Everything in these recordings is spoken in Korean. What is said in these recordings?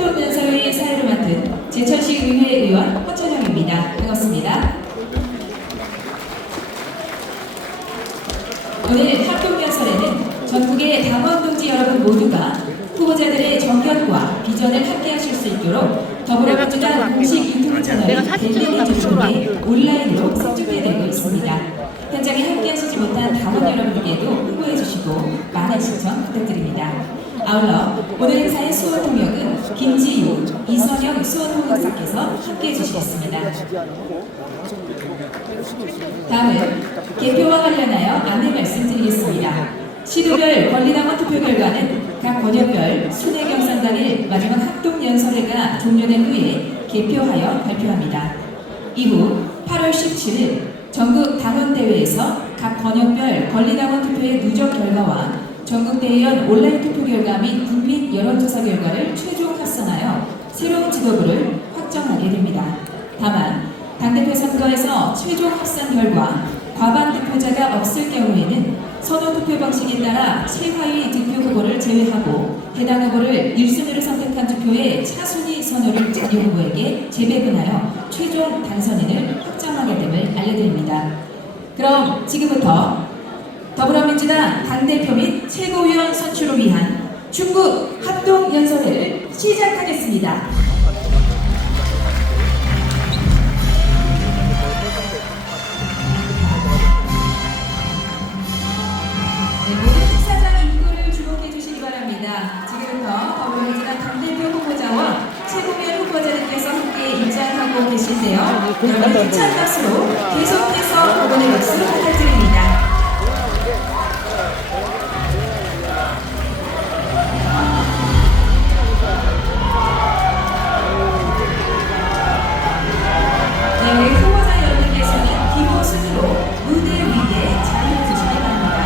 합동연설의 사회를 맡은 제천시 의회 의원 허천영입니다. 반갑습니다. 오늘 합동연설에는 전국의 당원 동지 여러분 모두가 후보자들의 정견과 비전을 함께 하실 수 있도록 더불어민주당 공식 유튜브 채널인 델리니즈에 온라인으로 생중계되고 있습니다. 현장에 함께 하시지 못한 당원 여러분들께도 홍보해 주시고 많은 신청 부탁드립니다. 아울러 오늘 행사의 수원 통역은 김지유, 이선영 수원 통역사께서 함께 해주시겠습니다. 다음은 개표와 관련하여 안내 말씀드리겠습니다. 시도별 권리당원 투표 결과는 각 권역별 순회경선 당일 마지막 합동연설회가 종료된 후에 개표하여 발표합니다. 이후 8월 17일 전국 당원대회에서 각 권역별 권리당원 투표의 누적 결과와 전국대의원 온라인 투표 결과 및 국민 여론조사 결과를 최종 합산하여 새로운 지도부를 확정하게 됩니다. 다만 당대표 선거에서 최종 합산 결과 과반 득표자가 없을 경우에는 선호 투표 방식에 따라 최하위 득표 후보를 제외하고 해당 후보를 1순위로 선택한 투표에 차순위 선호를 자녀 후보에게 재배분하여 최종 당선인을 확정하게 됨을 알려드립니다. 그럼 지금부터 더불어민주당 당대표 및 최고위원 선출을 위한 중국 합동연설회를 시작하겠습니다. 모든 행사장 입구를 주목해 주시기 바랍니다. 지금부터 더불어민주당 당대표 후보자와 최고위원 후보자들께서 함께 입장하고 계신데요. 여러분 힘찬 박수로 계속해서 응원의 박수 부탁드립니다. 네, 후보자 여러분께서는 기본 순으로 무대 위에 자리해 주시기 바랍니다.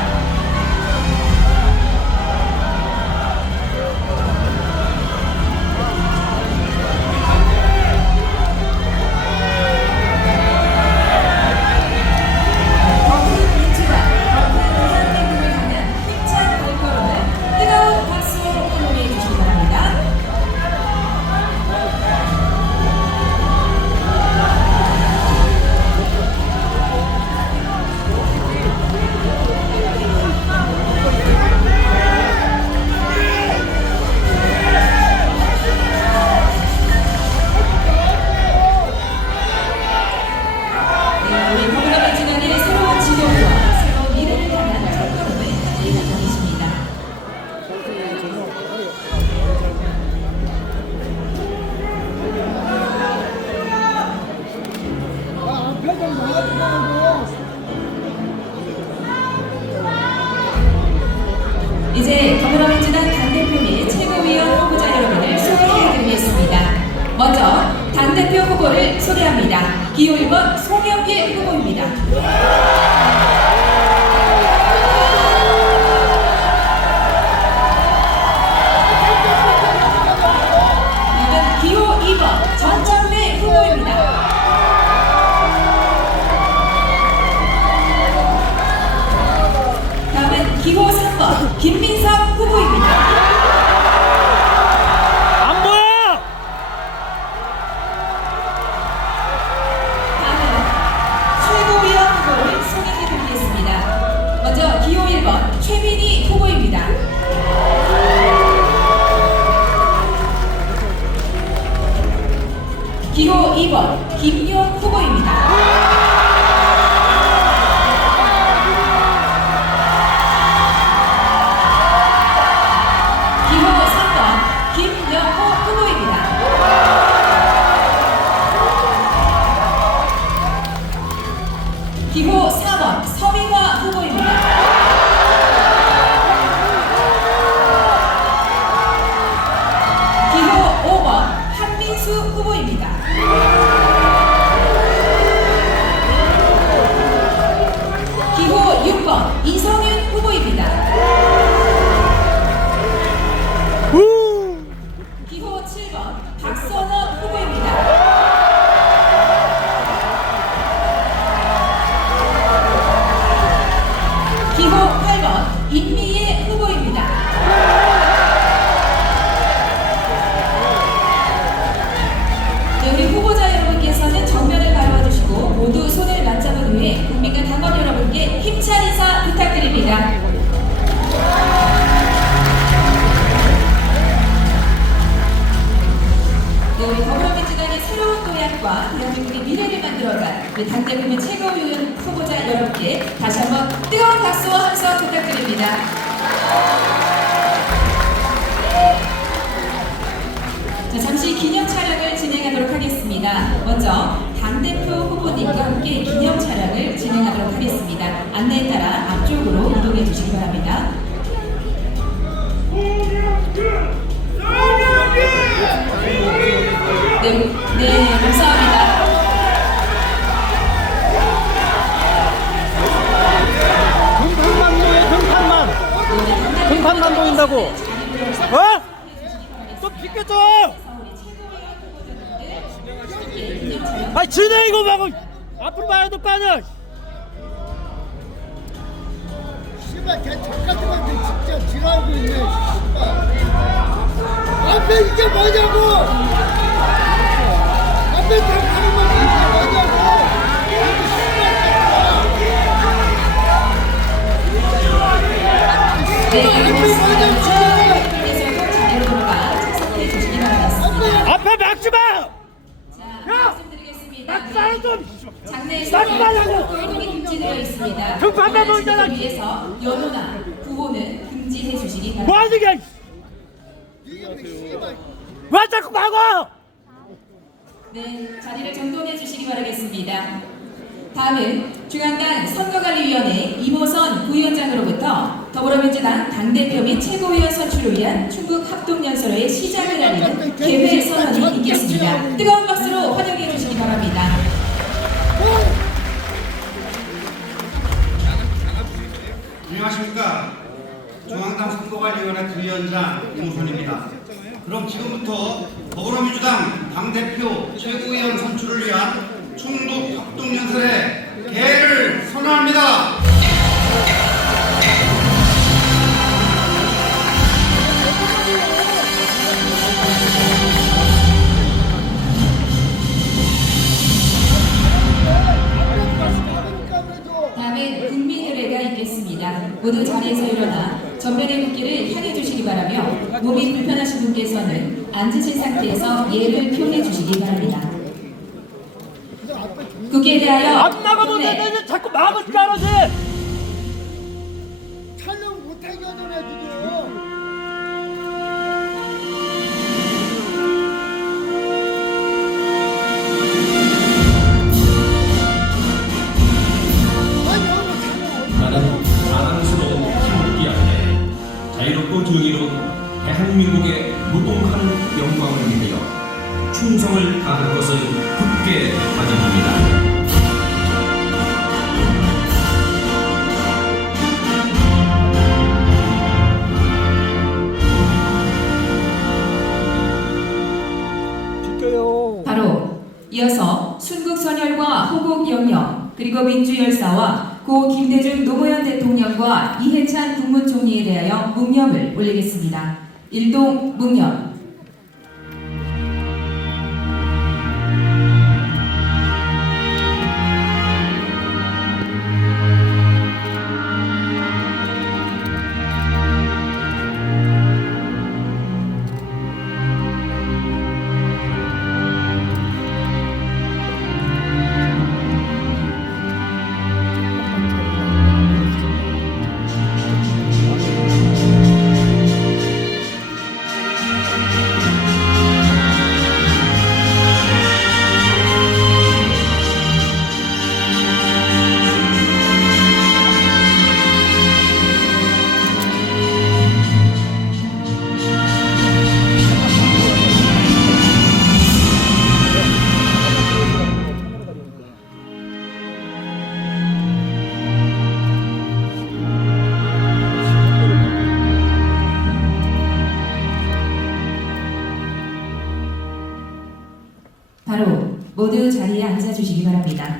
이제 더불어민주당 당대표 및 최고위원 후보자 여러분을 소개해드리겠습니다. 먼저 당대표 후보를 소개합니다. 기호 1번 송영길 후보입니다. 다음은 기호 2번 전창래 후보입니다. 다음은 기호 3번 김민석 후보입니다. 안 보여! 다음은 최고위원 후보를 소개해드리겠습니다. 먼저 기호 1번 최민희 후보입니다. 기호 2번 김용 후보입니다. 기호 3번 김영호 후보입니다. 기호 4번 서민화 후보입니다. 기호 5번 한민수 후보입니다. 기호 6번 이성윤 후보입니다. 기호 7번 박선원 후보입니다. 기호 8번 임미애 후보입니다. 우리 더불어민주당의 새로운 도약과 대한민국의 미래를 만들어갈 우리 당대표민 최고위원 후보자 여러분께 다시 한번 뜨거운 박수와 함성 부탁드립니다. 자, 잠시 기념 촬영을 진행하도록 하겠습니다. 먼저 당대표 후보님과 함께 기념 촬영을 진행하도록 하겠습니다. 안내에 따라 앞쪽으로 이동해 주시기 바랍니다. 네, 감사합니다. 등판만 보인다고. 어? 또 비켜줘. 아, 지네 이거 막 앞으로 봐야 될 거 아니야. 씨발 걔 족같은 것들 진짜 지랄하고 있네. 앞에 이게 뭐냐고. 앞에 들어가는 건 이게 뭐냐고. 네, 앞에서도 자리로 돌아가 착석해 주시기 바라겠습니다. 앞에 막지 마. 자, 말씀드리겠습니다. 막지 좀. 장내에서 막지 말라고. 활동이 금지되어 있습니다. 등판만 보이잖아. 위해서 연호나 구호는 금지해 주시기 뭐 바랍니다. 하는 게? 왜 자꾸 막아? 네, 자리를 정돈해 주시기 바라겠습니다. 다음은 중앙당 선거관리위원회 이모선 부위원장으로부터 더불어민주당 당대표 및 최고위원 선출을 위한 충북 합동연설회의 시작을 알리는 개회 선언이 있겠습니다. 뜨거운 박수로 환영해 주시기 바랍니다. 안녕하십니까. 중앙당 선거관리위원회 부위원장 이모선입니다. 그럼 지금부터 더불어민주당 당대표 최고위원 선출을 위한 충북 합동연설회 개회를 선언합니다. 다음은 국민의례가 있겠습니다. 모두 자리에서 일어나 전면의 국기를 향해 주시기 바라며 몸이 불편하신 분께서는 앉으신 상태에서 예를 표해 주시기 바랍니다. 국기에 대하여 안 막아보는데 자꾸 막을 줄 알아지. 촬영 못하게 하는 애들도. 나는 자랑스러운 힘있기 앞에 자유롭고 정의로운 대한민국의 무궁한 영광을 위하여 충성을 다할 것을 굳게 다짐합니다. 바로 이어서 순국선열과 호국영령 그리고 민주열사와 고 김대중 노무현 대통령과 이해찬 국무총리에 대하여 묵념을 올리겠습니다. 일동 묵념. 바로 모두 자리에 앉아주시기 바랍니다.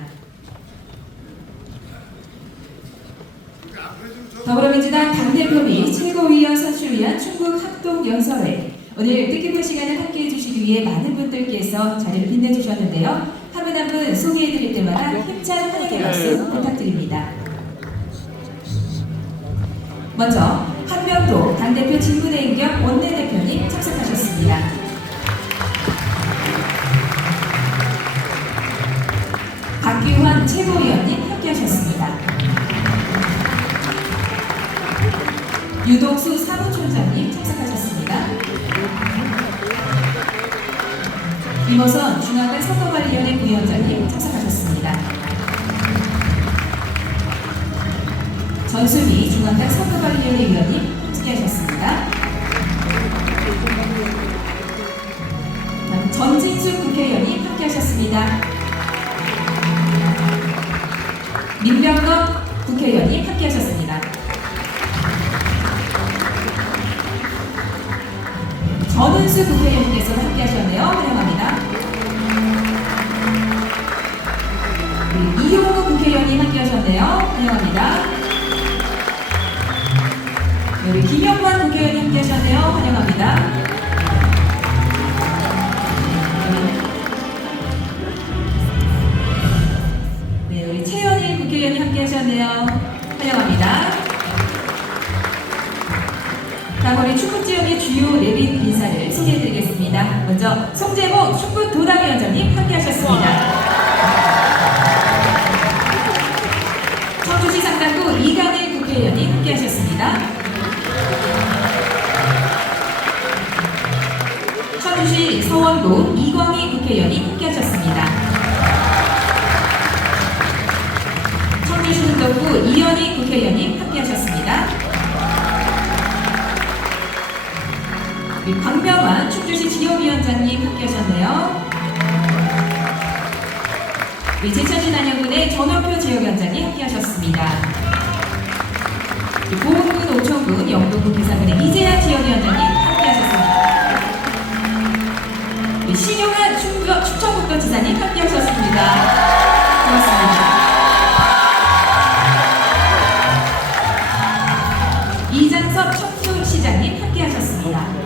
더불어민주당 당대표 및 최고위원 선출을 위한 충북 합동연설회 오늘 뜻깊은 시간을 함께해 주시기 위해 많은 분들께서 자리를 빛내주셨는데요. 한 분 한 분 소개해드릴 때마다 힘찬 환영의 박수 부탁드립니다. 먼저 한명도 당대표 직무대행 겸 원내대표님 참석하셨습니다. 이모선 중앙당 선거관리위원회 부위원장님 참석하셨습니다. 전수미 중앙당 선거관리위원회 위원님 함께하셨습니다. 다음 전진숙 국회의원님 함께하셨습니다. 민병덕 국회의원님 함께하셨습니다. 전은수 국회의원님께서도 함께하셨네요. 환영합니다. 이용우 국회의원님 함께하셨네요. 환영합니다. 우리 김영관 국회의원님 함께하셨네요. 환영합니다. 네, 우리 최현일 국회의원님 함께하셨네요. 환영합니다. 다음 우리 충북 지역의 주요 내빈 인사를 소개해드리겠습니다. 먼저 송재모 충북 도당위원장님 함께하셨습니다. 청주시 상당구 이강일 국회의원님 함께하셨습니다. 청주시 서원구 이광희 국회의원님 함께하셨습니다. 청주시 흥덕구 이현희 국회의원님 함께하셨습니다. 박명환 충주시 지역위원장님 함께하셨네요. 제천시 난영군의 전원표 지역위원장님 함께하셨습니다. 보은군 오천군 영동군 계산군의 이재한 지역위원장님 함께하셨습니다. 신용한 충청북도 지사님 함께하셨습니다. 고맙습니다. 이장섭 청주시장님 함께하셨습니다.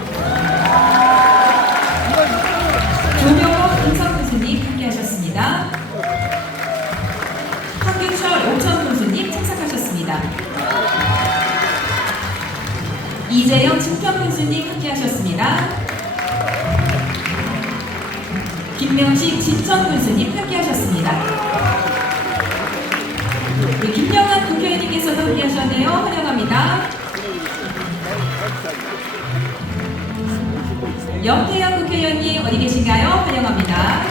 조명호 인성군수님 함께하셨습니다. 황규철 오천군수님 참석하셨습니다. 이재영 증평군수님 함께하셨습니다. 김명식 지천군수님 함께하셨습니다. 김영환 국회의원님께서도 함께하셨네요. 환영합니다. 염태영 국회의원님 어디 계신가요? 환영합니다.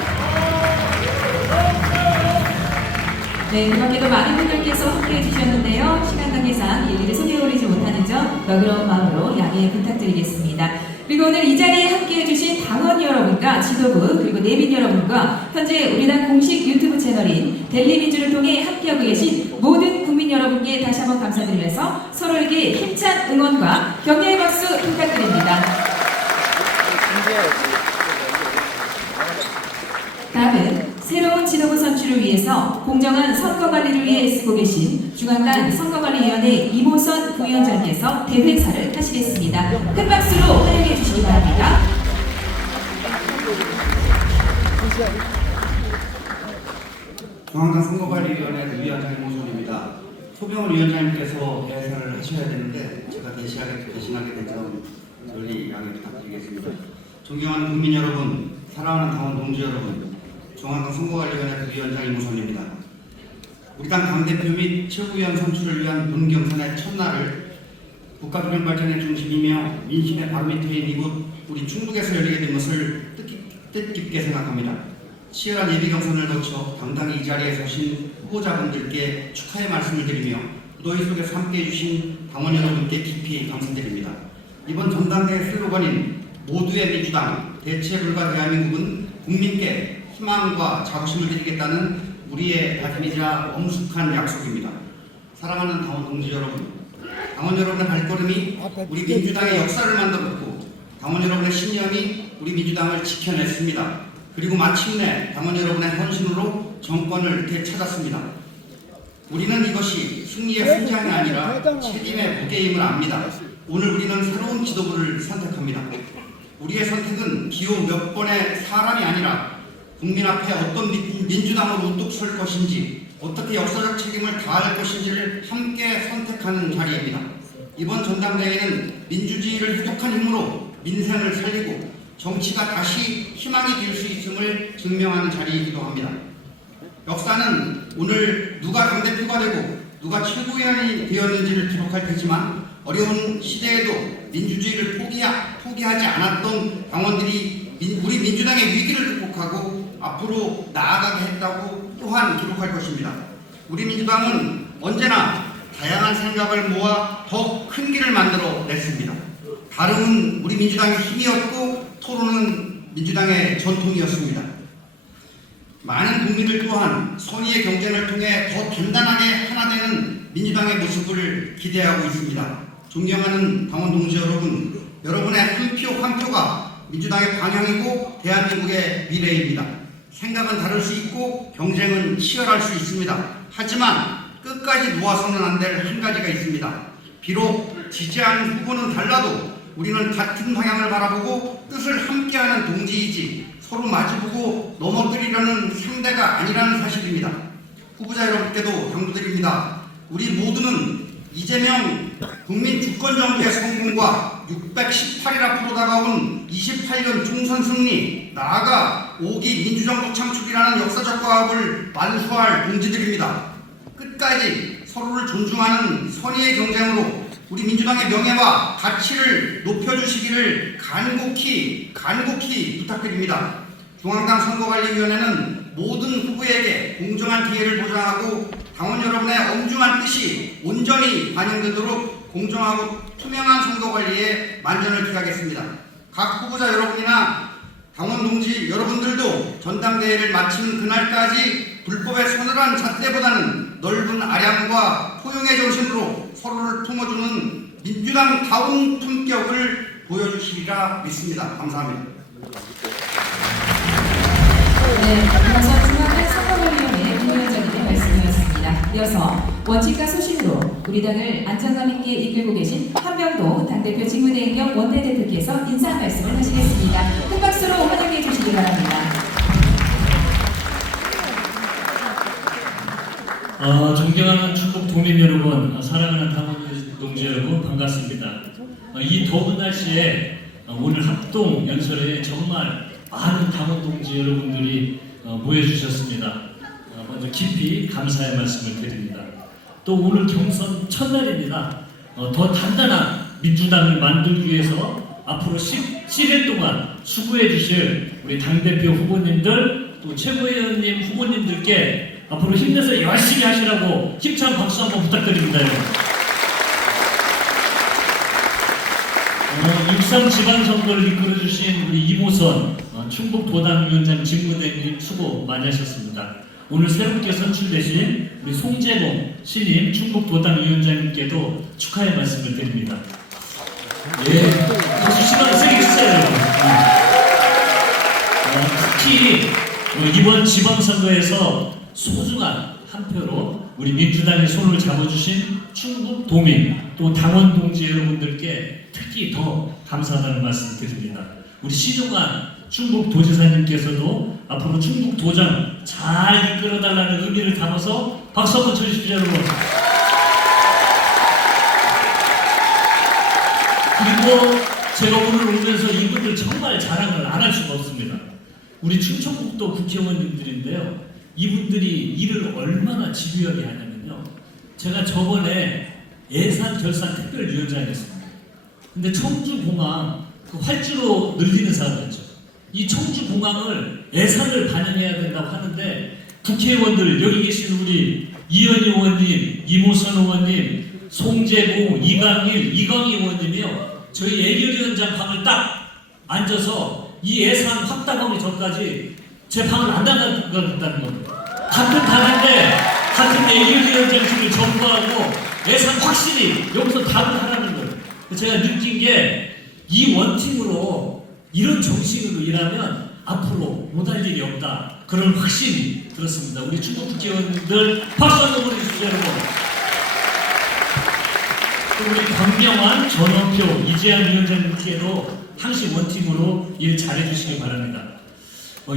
네, 그 밖에도 많은 분들께서 함께해 주셨는데요. 시간 관계상 일일이 소개해드리지 못하는 점 너그러운 마음으로 양해 부탁드리겠습니다. 그리고 오늘 이 자리에 함께해 주신 당원 여러분과 지도부 그리고 내빈 여러분과 현재 우리 당 공식 유튜브 채널인 델리민주를 통해 함께하고 계신 모든 국민 여러분께 다시 한번 감사드리면서 서로에게 힘찬 응원과 격려의 박수 부탁드립니다. 다음은 새로운 지도부 선출을 위해서 공정한 선거관리를 위해 애쓰고 계신 중앙당 선거관리위원회 이모선 부위원장께서 대회사를 하시겠습니다. 큰 박수로 환영해 주시기 바랍니다. 중앙당 선거관리위원회 위원장 이모선입니다. 소병훈 위원장님께서 대회사를 하셔야 되는데 제가 대신하게 된 점 널리 양해 부탁드리겠습니다. 존경하는 국민 여러분, 사랑하는 당원 동지 여러분, 중앙당 선거관리위원회 위원장 이모선입니다. 우리 당 당대표 및 최고위원 선출을 위한 본경선의 첫날을 국가균형 발전의 중심이며 민심의 바로미터인 이곳 우리 충북에서 열리게 된 것을 뜻깊게 생각합니다. 치열한 예비경선을 거쳐 당당히 이 자리에 서신 후보자분들께 축하의 말씀을 드리며 무더위 속에서 함께해 주신 당원 여러분께 깊이 감사드립니다. 이번 전당대회 슬로건인 모두의 민주당, 대체 불가 대한민국은 국민께 희망과 자부심을 드리겠다는 우리의 다짐이자 엄숙한 약속입니다. 사랑하는 당원 동지 여러분, 당원 여러분의 발걸음이 우리 민주당의 역사를 만들었고 당원 여러분의 신념이 우리 민주당을 지켜냈습니다. 그리고 마침내 당원 여러분의 헌신으로 정권을 되찾았습니다. 우리는 이것이 승리의 승장이 아니라 책임의 무게임을 압니다. 오늘 우리는 새로운 지도부를 선택합니다. 우리의 선택은 기호 몇 번의 사람이 아니라 국민 앞에 어떤 민주당으로 우뚝 설 것인지, 어떻게 역사적 책임을 다할 것인지를 함께 선택하는 자리입니다. 이번 전당대회는 민주주의를 회복한 힘으로 민생을 살리고 정치가 다시 희망이 될 수 있음을 증명하는 자리이기도 합니다. 역사는 오늘 누가 당대표가 되고 누가 최고위원이 되었는지를 기록할 테지만 어려운 시대에도 민주주의를 포기하지 않았던 당원들이 우리 민주당의 위기를 극복하고 앞으로 나아가게 했다고 또한 기록할 것입니다. 우리 민주당은 언제나 다양한 생각을 모아 더 큰 길을 만들어 냈습니다. 발음은 우리 민주당의 힘이었고 토론은 민주당의 전통이었습니다. 많은 국민들 또한 선의의 경쟁을 통해 더 단단하게 하나 되는 민주당의 모습을 기대하고 있습니다. 존경하는 당원 동지 여러분, 여러분의 한 표 한 표가 민주당의 방향이고 대한민국의 미래입니다. 생각은 다를 수 있고 경쟁은 치열할 수 있습니다. 하지만 끝까지 놓아서는 안 될 한 가지가 있습니다. 비록 지지하는 후보는 달라도 우리는 같은 방향을 바라보고 뜻을 함께하는 동지이지 서로 마주보고 넘어뜨리려는 상대가 아니라는 사실입니다. 후보자 여러분께도 당부드립니다. 우리 모두는 이재명 국민 주권정부의 성공과 618일 앞으로 다가온 28년 총선 승리, 나아가 5기 민주정부 창출이라는 역사적 과업을 완수할 동지들입니다. 끝까지 서로를 존중하는 선의의 경쟁으로 우리 민주당의 명예와 가치를 높여주시기를 간곡히 부탁드립니다. 중앙당 선거관리위원회는 모든 후보에게 공정한 기회를 보장하고 당원 여러분의 엄중한 뜻이 온전히 반영되도록 공정하고 투명한 선거관리에 만전을 기하겠습니다. 각 후보자 여러분이나 당원 동지 여러분들도 전당대회를 마치는 그날까지 불법의 서늘한 잣대보다는 넓은 아량과 포용의 정신으로 서로를 품어주는 민주당다운 품격을 보여주시리라 믿습니다. 감사합니다. 네, 이어서 중앙당 선거관리위원회 부위원장님의 말씀이었습니다. 이어서 원칙과 소신으로 우리 당을 안정감 있게 이끌고 계신 한명도 당대표 직무대행경 원내대표께서 인사 말씀을 하시겠습니다. 큰 박수로 환영해 주시기 바랍니다. 존경하는 충북 도민 여러분, 사랑하는 당원 동지 여러분, 반갑습니다. 이 더운 날씨에 오늘 합동 연설에 정말 많은 당원 동지 여러분들이 모여주셨습니다. 먼저 깊이 감사의 말씀을 드립니다. 또 오늘 경선 첫날입니다. 더 단단한 민주당을 만들기 위해서 앞으로 17일 동안 수고해 주실 우리 당대표 후보님들, 또 최고위원님 후보님들께 앞으로 힘내서 열심히 하시라고 힘찬 박수 한번 부탁드립니다. 6.3 지방선거를 이끌어주신 우리 이모선 충북도당위원장 직무대행님 수고 많이 하셨습니다. 오늘 새롭게 선출되신 우리 송재봉 신임 충북도당위원장님께도 축하의 말씀을 드립니다. 예, 박수 시간 세게 주세요. 특히 이번 지방선거에서 소중한 한 표로 우리 민주당의 손을 잡아주신 충북 도민 또 당원 동지 여러분들께 특히 더 감사하다는 말씀 드립니다. 우리 신용환 충북도지사님께서도 앞으로 충북도정 잘 이끌어달라는 의미를 담아서 박수 한번 쳐주십시오, 여러분. 그리고 제가 오늘 오면서 이분들 정말 자랑을 안 할 수가 없습니다. 우리 충청북도 국회의원님들인데요. 이분들이 일을 얼마나 집요하게 하냐면요. 제가 저번에 예산 결산 특별위원장이었습니다. 근데 청주공항 그 활주로 늘리는 사업이었죠. 이 청주공항을 예산을 반영해야 된다고 하는데 국회의원들 여기 계신 우리 이현희 의원님, 이모선 의원님, 송재봉, 이강일, 이광희 의원님이요. 저희 예결위원장 방을 딱 앉아서 이 예산 확답하기 전까지 제 방을 안 나간다는 겁니다. 같은 단인데 같은 예결위원장실을 점거하고 예산 확실히 여기서 답을 하라는 거예요. 제가 느낀 게 이 원팀으로 이런 정신으로 일하면 앞으로 못할 일이 없다. 그런 확신이 들었습니다. 우리 충북 국회의원들 박수 한번 보내주시죠, 여러분. 또 우리 권명환, 전원표, 이재한 위원장님께도 항시 원팀으로 일 잘해주시기 바랍니다.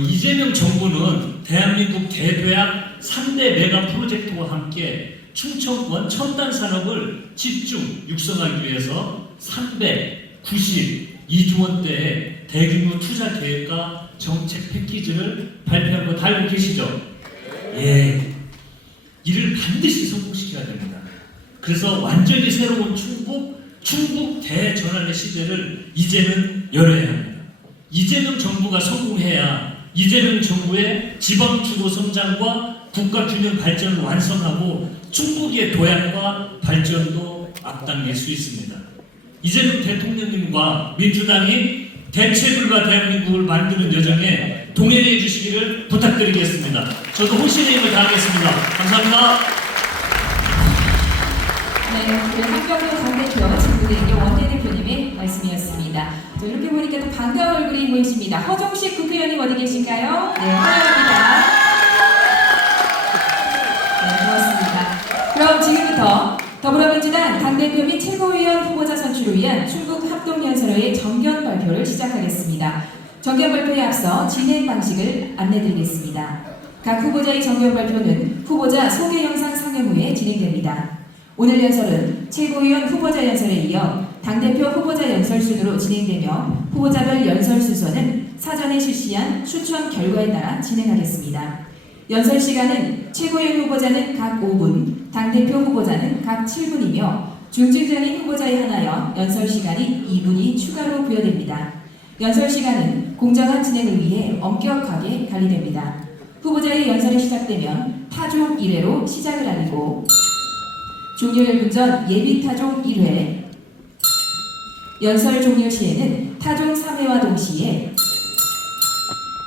이재명 정부는 대한민국 대도약 3대 메가 프로젝트와 함께 충청권 첨단 산업을 집중 육성하기 위해서 392조 원대의 대규모 투자 계획과 정책 패키지를 발표한 거 다 알고 계시죠? 예, 이를 반드시 성공시켜야 됩니다. 그래서 완전히 새로운 충북 대전환의 시대를 이제는 열어야 합니다. 이재명 정부가 성공해야 이재명 정부의 지방주도 성장과 국가균형 발전을 완성하고 충북의 도약과 발전도 앞당길 수 있습니다. 이재명 대통령님과 민주당이 대체불가 대한민국을 만드는 여정에 동행해 주시기를 부탁드리겠습니다. 저도 혼신의 힘을 다하겠습니다. 감사합니다. 네, 한경로 당대표 친구들에게 원내대표님의 말씀이었습니다. 자, 이렇게 보니까 또 반가운 얼굴이 보이십니다. 허정식 국회의원님 어디 계신가요? 네, 환영합니다. 네, 고맙습니다. 그럼 지금부터 더불어민주당 당대표 및 최고위원 후보자 선출을 위한 충북 합동연설회의 정견 발표를 시작하겠습니다. 정견 발표에 앞서 진행 방식을 안내드리겠습니다. 각 후보자의 정견 발표는 후보자 소개 영상 상영 후에 진행됩니다. 오늘 연설은 최고위원 후보자 연설에 이어 당대표 후보자 연설 순으로 진행되며 후보자별 연설 순서는 사전에 실시한 추천 결과에 따라 진행하겠습니다. 연설 시간은 최고위원 후보자는 각 5분, 당대표 후보자는 각 7분이며 중증장애인 후보자에 한하여 연설 시간이 2분이 추가로 부여됩니다. 연설 시간은 공정한 진행을 위해 엄격하게 관리됩니다. 후보자의 연설이 시작되면 타종 1회로 시작을 알리고 종료 1분 전 예비 타종 1회, 연설 종료 시에는 타종 3회와 동시에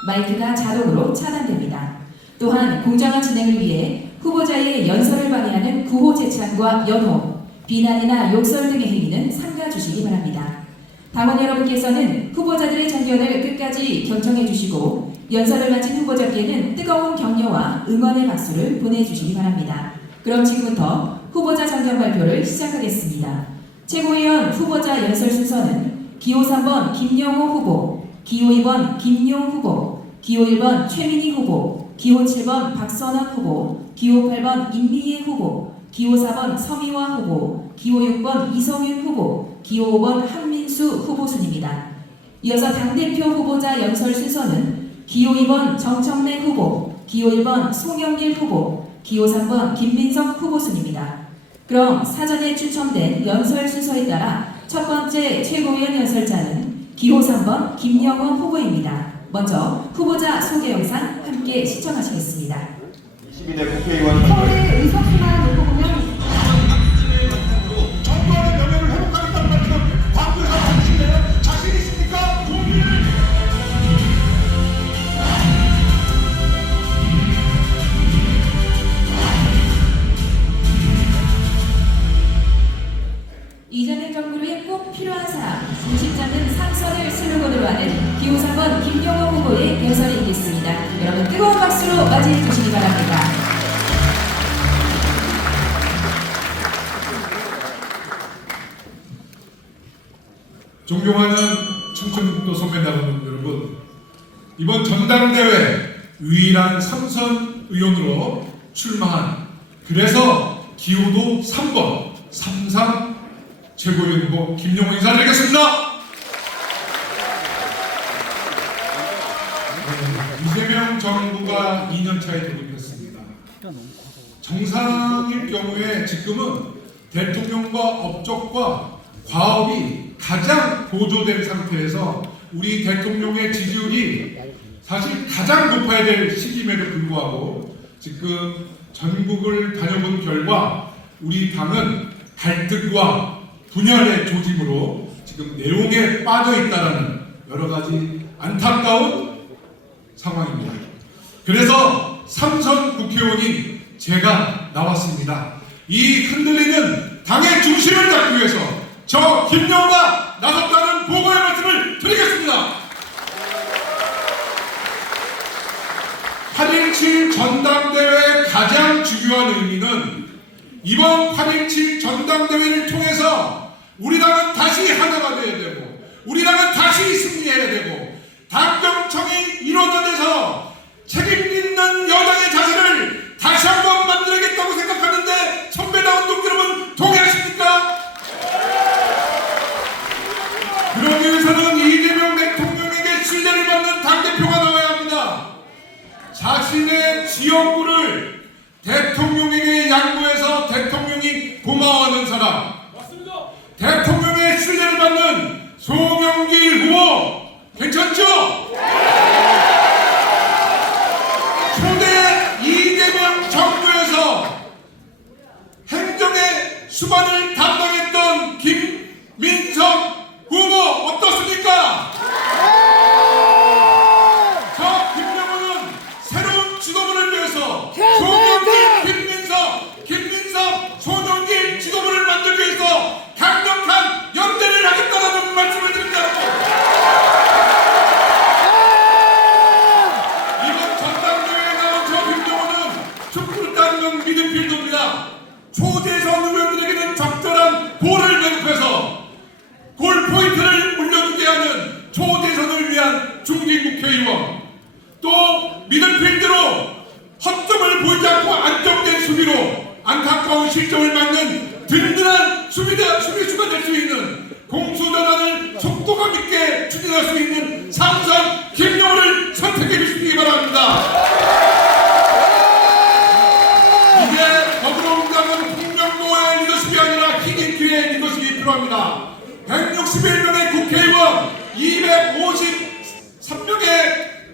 마이크가 자동으로 차단됩니다. 또한 공정한 진행을 위해 후보자의 연설을 방해하는 구호 제창과 연호, 비난이나 욕설 등의 행위는 삼가 주시기 바랍니다. 당원 여러분께서는 후보자들의 정견을 끝까지 경청해 주시고 연설을 마친 후보자께는 뜨거운 격려와 응원의 박수를 보내주시기 바랍니다. 그럼 지금부터 후보자 정견 발표를 시작하겠습니다. 최고위원 후보자 연설 순서는 기호 3번 김영호 후보, 기호 2번 김용 후보, 기호 1번 최민희 후보, 기호 7번 박선학 후보, 기호 8번 임미애 후보, 기호 4번 서미화 후보, 기호 6번 이성윤 후보, 기호 5번 한민수 후보 순입니다. 이어서 당대표 후보자 연설 순서는 기호 2번 정청래 후보, 기호 1번 송영길 후보, 기호 3번 김민석 후보 순입니다. 그럼 사전에 추첨된 연설 순서에 따라 첫 번째 최고위원 연설자는 기호 3번 김영원 후보입니다. 먼저 후보자 소개 영상 함께 시청하시겠습니다. 22대 국회의원 서울의 의석수만 놓고 보면 정부안의 명예를 회복하겠다는 말 지금 광주에서 하시네요. 자신 있습니까? 이전의 정부를 위해 꼭 필요한 사람, 중심 잡는 상선을 슬로건으로 하는 기호 3번 김영호 후보의 연설이 있겠습니다. 여러분 뜨거운 박수로 맞이해 주시기 바랍니다. 존경하는 충청북도 선배나분 여러분, 이번 전당대회 유일한 삼선 의원으로 출마한, 그래서 기호도 3번 33 최고위원 후보 김용호 인사드리겠습니다. 이재명 정부가 2년차에 돌입했습니다. 정상일 경우에 지금은 대통령과 업적과 과업이 가장 보조된 상태에서 우리 대통령의 지지율이 사실 가장 높아야 될 시기임에도 불구하고 지금 전국을 다녀본 결과 우리 당은 갈등과 분열의 조짐으로 지금 내용에 빠져 있다는 여러 가지 안타까운 상황입니다. 그래서 삼선 국회의원인 제가 나왔습니다. 이 흔들리는 당의 중심을 잡기 위해서 저 김용호가 나섰다는 보고의 말씀을 드리겠습니다. 8.17 전당대회의 가장 중요한 의미는 이번 8.17 전당대회를 통해서 우리 당은 다시 하나가 되어야 되고 우리 당은 다시 승리해야 되고 당정청이 이뤄내서 책임있는 여당의 자세를 다시 한번 만들어야겠다고 생각하는데 선배다운 동지 여러분 동의하십니까? 그러기 위해서는 이재명 대통령에게 신뢰를 받는 당대표가 나와야 합니다. 자신의 지역구를 대통령에게 양보해서 대통령이 고마워하는 사람, 대통령의 신뢰를 받는 송영길 후보 괜찮죠? 초대 이재명 정부에서 행정의 수반을 담당했던 김민석 후보 어떻습니까? 저 김명호는 새로운 지도부를 위해서 송영길, 김민석, 손영길 지도부를 만들기 위해서 강력한 연대를 하겠다는 말씀을 드립니다. 이번 전당대회에 나온 저 김명호는 축구를 따르는 미드필더입니다. 초재선 의원들에게는 적절한 볼을 매듭해서 골 포인트를 물려주게 하는 초재선을 위한 중진국회의원, 또 미들필드로 허점을 보이지 않고 안정된 수비로 안타까운 실점을 막는 든든한 수비수가 될 수 있는 공수전환을 속도감 있게 추진할 수 있는 삼선 김명호를 선택해 주시기 바랍니다. 이제 더불어민주당은 홍명보의 리더십이 아니라 희진키의 리더십이 필요합니다. 161명의 국회의원, 253명의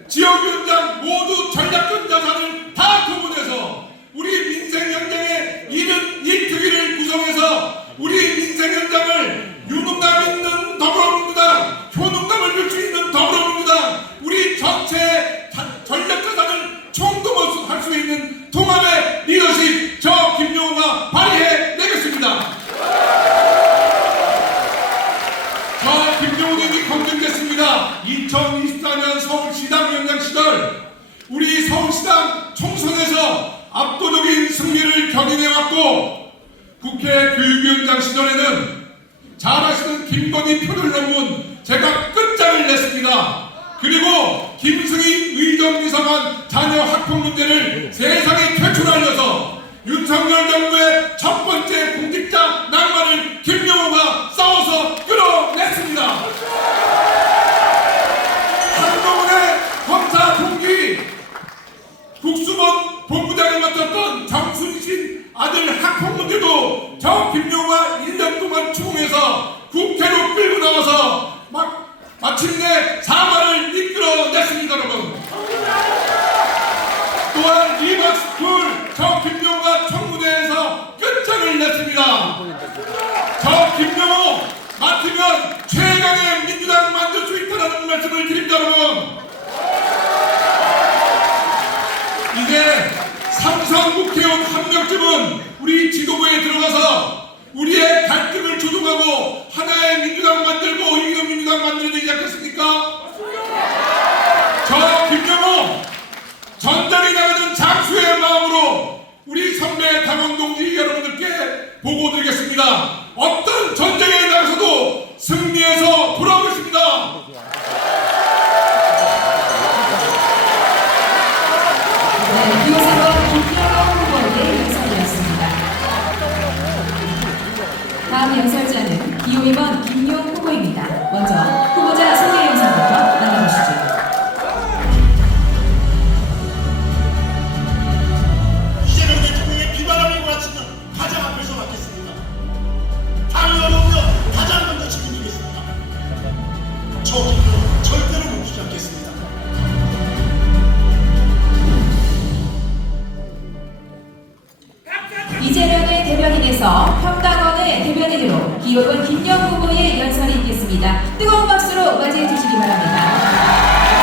지역위원장 모두 전략적 자산을 다 구분해서 우리 민생현장의 이른 이특위를 구성해서 우리 민생현장을 유능감 있는 더불어민주당, 효능감을 줄 수 있는 더불어민주당, 우리 전체 전략 자산을 총동원할 수 있는 통합의 리더십 저 김용호가 발휘해 내겠습니다. 저 김용호님이 검증됐습니다. 2024년 서울시당 위원장 시절 우리 서울시당 총선에서 압도적인 승리를 견인해왔고 국회 교육위원장 시절에는 잘 아시는 김건희 표절 논문 제가 끝장을 냈습니다. 그리고 김승희 의정비서관 자녀 학폭 문제를 세상에 최초로 알려서 윤석열 정부의 첫 번째 공직자 낭만을 김용호가 싸워서 끌어냈습니다. 한동훈의 검사 동기 국수본 본부장을 맡았던 정순신 아들 학폭 문제도 저 김용호가 1년 동안 추궁해서 국회로 끌고 나와서 마침내 사과를 이끌어냈습니다. 여러분. 또한 리박스쿨 저 김용호가 청문회에서 끝장을 냈습니다. 저 김용호 맡으면 최강의 민주당 만들 수 있다는 말씀을 드립니다. 여러분. 이제 삼선 국회의원 한 명쯤은 우리 지도부에 들어가서 우리의 갈등을 조정하고 하나의 민주당 만들고 이기는 민주당 만들어야 되지 않겠습니까? 저 김용호 전장에 나가는 장수의 마음으로 우리 선배 당원 동지 여러분들께 보고드리겠습니다. 어떤 전쟁에 나가서도 승리해서 돌아오겠습니다. 네, 기호사건 김명호 후보의 연설이었습니다. 다음 연설자는 기호 2번 김용 후보입니다. 먼저 후보자 소개 영상부터 만나보시죠. 이재명 대통령의 비바람이 몰아치면 가장 앞에서 맞겠습니다. 당연하고요. 가장 먼저 책임지겠습니다. 저 길로 절대로 멈추지 않겠습니다. 이재명의 대변인에서 평당원의 대변인으로 기호 2번 김용 후보의 연설이 있겠습니다. 뜨거운 박수로 맞이해 주시기 바랍니다.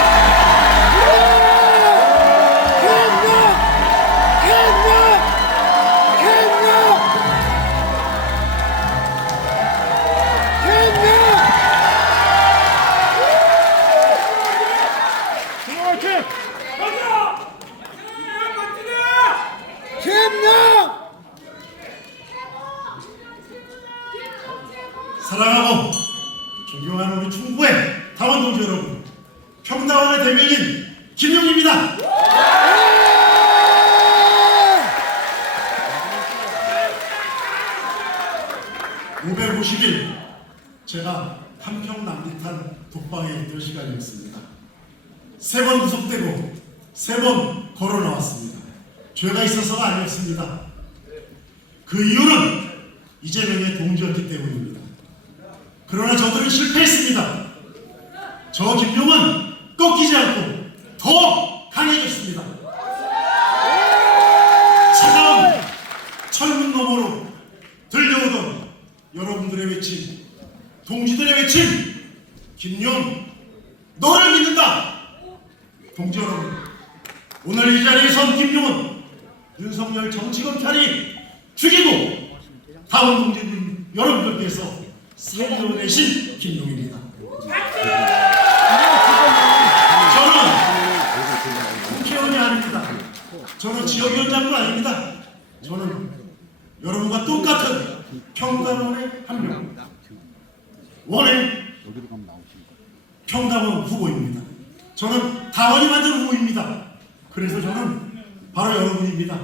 사랑하고 존경하는 우리 충북의 당원 동지 여러분, 평당원의 대변인 김용입니다. 550일 제가 한평남짓한 독방에 있던 시간이었습니다. 3번 구속되고 3번 걸어 나왔습니다. 죄가 있어서가 아니었습니다. 그 이유는 이재명의 동지였기 때문입니다. 그러나 저들은 실패했습니다. 저 김용은 꺾이지 않고 더 강해졌습니다. 차가운 철문 너머로 들려오던 여러분들의 외침, 동지들의 외침, 김용 너를 믿는다. 동지 여러분, 오늘 이 자리에 선 김용은 윤석열 정치검찰이 죽이고 다운 동지분 여러분들께서 살려내신 김용입니다. 저는 국회의원이 아닙니다. 저는 지역위원장도 아닙니다. 저는 여러분과 똑같은 평당원의 한 명, 원의 평당원 후보입니다. 저는 당원이 만든 후보입니다. 그래서 저는 바로 여러분입니다.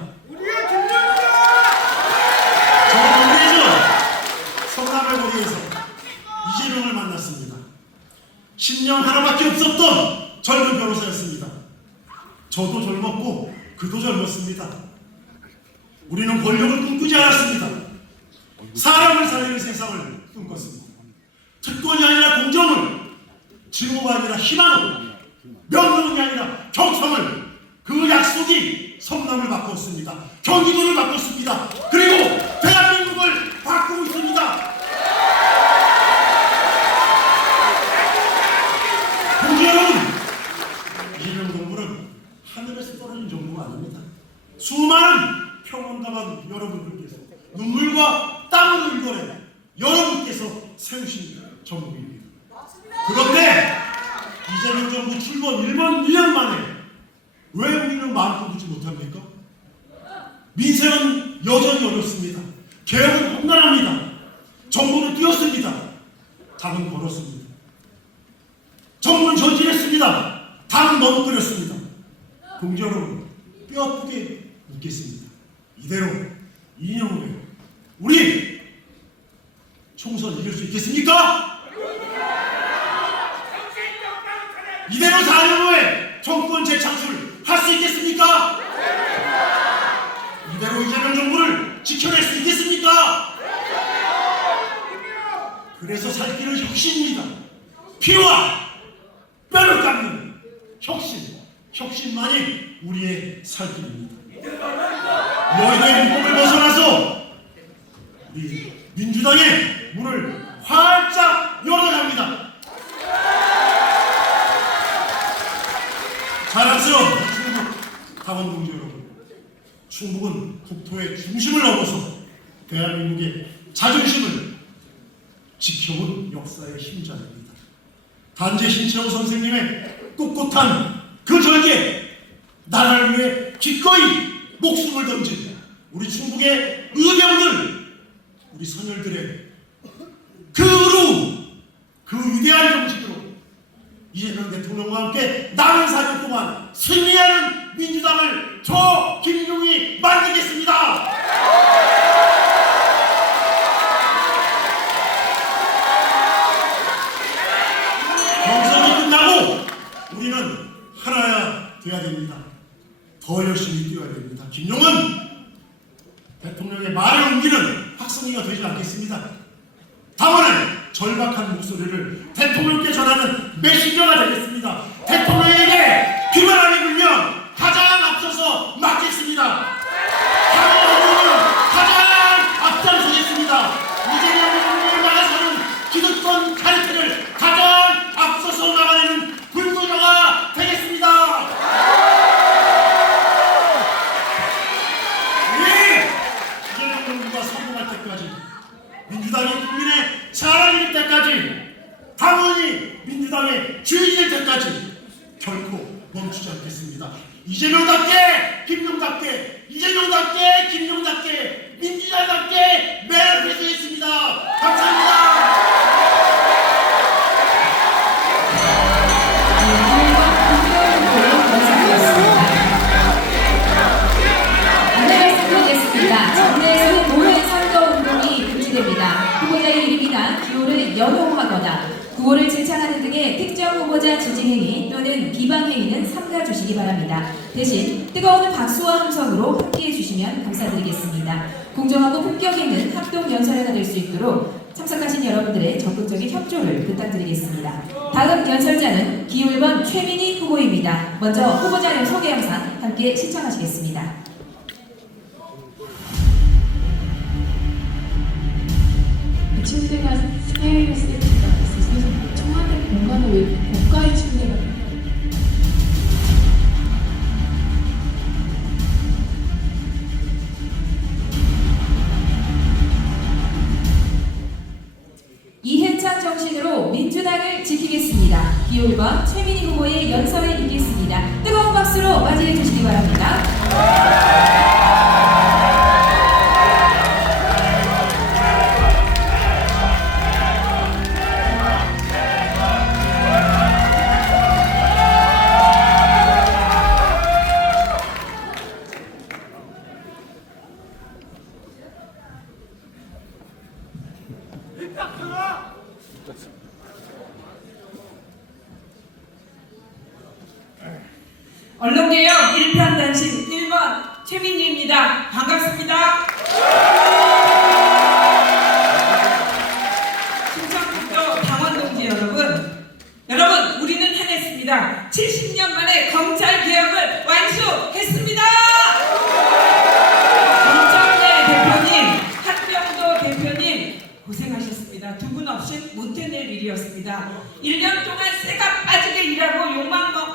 저는 오래전 성남의 거리에서 이재명을 만났습니다. 10년 하나밖에 없었던 젊은 변호사였습니다. 저도 젊었고 그도 젊었습니다. 우리는 권력을 꿈꾸지 않았습니다. 사람을 살리는 세상을 꿈꿨습니다. 특권이 아니라 공정을, 증오가 아니라 희망을, 명령이 아니라 경청을, 그 약속이 성남을 바꿨습니다. 경기도를 바꿨습니다. 그리고 대한민국을 바꾸고 있습니다. 동지 여러분, 이재명 정부는 하늘에서 떨어진 정부가 아닙니다. 수많은 평온당한 여러분들께서 눈물과 땀을 흘려내 여러분께서 세우신 정부입니다. 그런데 이재명 정부 출범 1년 만에 왜 우리는 마음 꾸지 못합니까? 민생은 여전히 어렵습니다. 개혁은 험난합니다. 정부는 뛰었습니다. 당은 벌었습니다. 정부는 전진했습니다. 당은 머뭇거렸습니다. 동지 여러분, 뼈 아프게 묻겠습니다. 이대로 2년 후에 우리 총선 이길 수 있겠습니까? 이대로 4년 후에 정권 재창출 할 수 있겠습니까? 이대로 이재명 정부를 지켜낼 수 있겠습니까? 그래서 살 길은 혁신입니다. 피와 뼈를 깎는 혁신, 혁신만이 우리의 살 길입니다. 너희들의 문법을 벗어나서 우리 민주당의 문을 활짝 열어갑니다. 자랑스러운 충북 당원 동지 여러분, 충북은 국토의 중심을 넘어서 대한민국의 자존심을 지켜온 역사의 심장입니다. 단재 신채호 선생님의 꿋꿋한 그 절개, 나라를 위해 기꺼이 목숨을 던진 우리 충북의 의병들, 우리 선열들의 그 의루, 그 위대한 정신으로 이재명 대통령과 함께 남은 4년 동안 승리하는 민주당을 저 김용이 만들겠습니다. 경선이 끝나고 우리는 하나야 돼야 됩니다. 더 열심히 뛰어야 됩니다. 김용은 대통령의 말을 옮기는 확성기가 되지 않겠습니다. 당원은 절박한 목소리를 대통령께 전하는 메신저가 되겠습니다. 대통령에게 비만하게 굴면 가장 앞서서 맡겠습니다. 당원은 가장 앞장서겠습니다. 이재명 대통령이 나가서는 기득권 카르텔을 가장 앞서서 나가는 불도저가 되겠습니다. 이재명 정부가 성공할 때까지, 민주당이 국민의 사랑이 될 때까지, 당원이 민주당의 주인이 될 때까지 결코 멈추지 않겠습니다. 이재명답게, 김용답게, 이재명답게, 김용답게, 민주당답게 매를 회수했습니다. 감사합니다. 정례에서는 노회 선거운동이 금지됩니다. 후보자의 이름이나 기호를 연호하거나 구호를 제창하는 등의 특정 후보자 지지행위 또는 비방행위는 삼가주시기 바랍니다. 대신 뜨거운 박수와 함성으로 함께해 주시면 감사드리겠습니다. 공정하고 품격 있는 합동연설회가 될 수 있도록 참석하신 여러분들의 적극적인 협조를 부탁드리겠습니다. 다음 연설자는 기호 1번 최민희 후보입니다. 먼저 후보자 소개 영상 함께 시청하시겠습니다. 침대가 스케일 세트가 있어서 청와대 공간을 왜 고가의 침대가 이해찬 정신으로 민주당을 지키겠습니다. 기호 1번 최민희 후보의 연설에 있겠습니다. 뜨거운 박수로 맞이해 주시기 바랍니다. 언론개혁 1편 단신 1번 최민희입니다. 반갑습니다. 충청북도 당원동지 여러분 우리는 해냈습니다. 70년 만에 검찰개혁을 완수했습니다. 김정래 대표님, 한병도 대표님 고생하셨습니다. 두 분 없이 못 해낼 일이었습니다. 1년 동안 쇠가 빠지게 일하고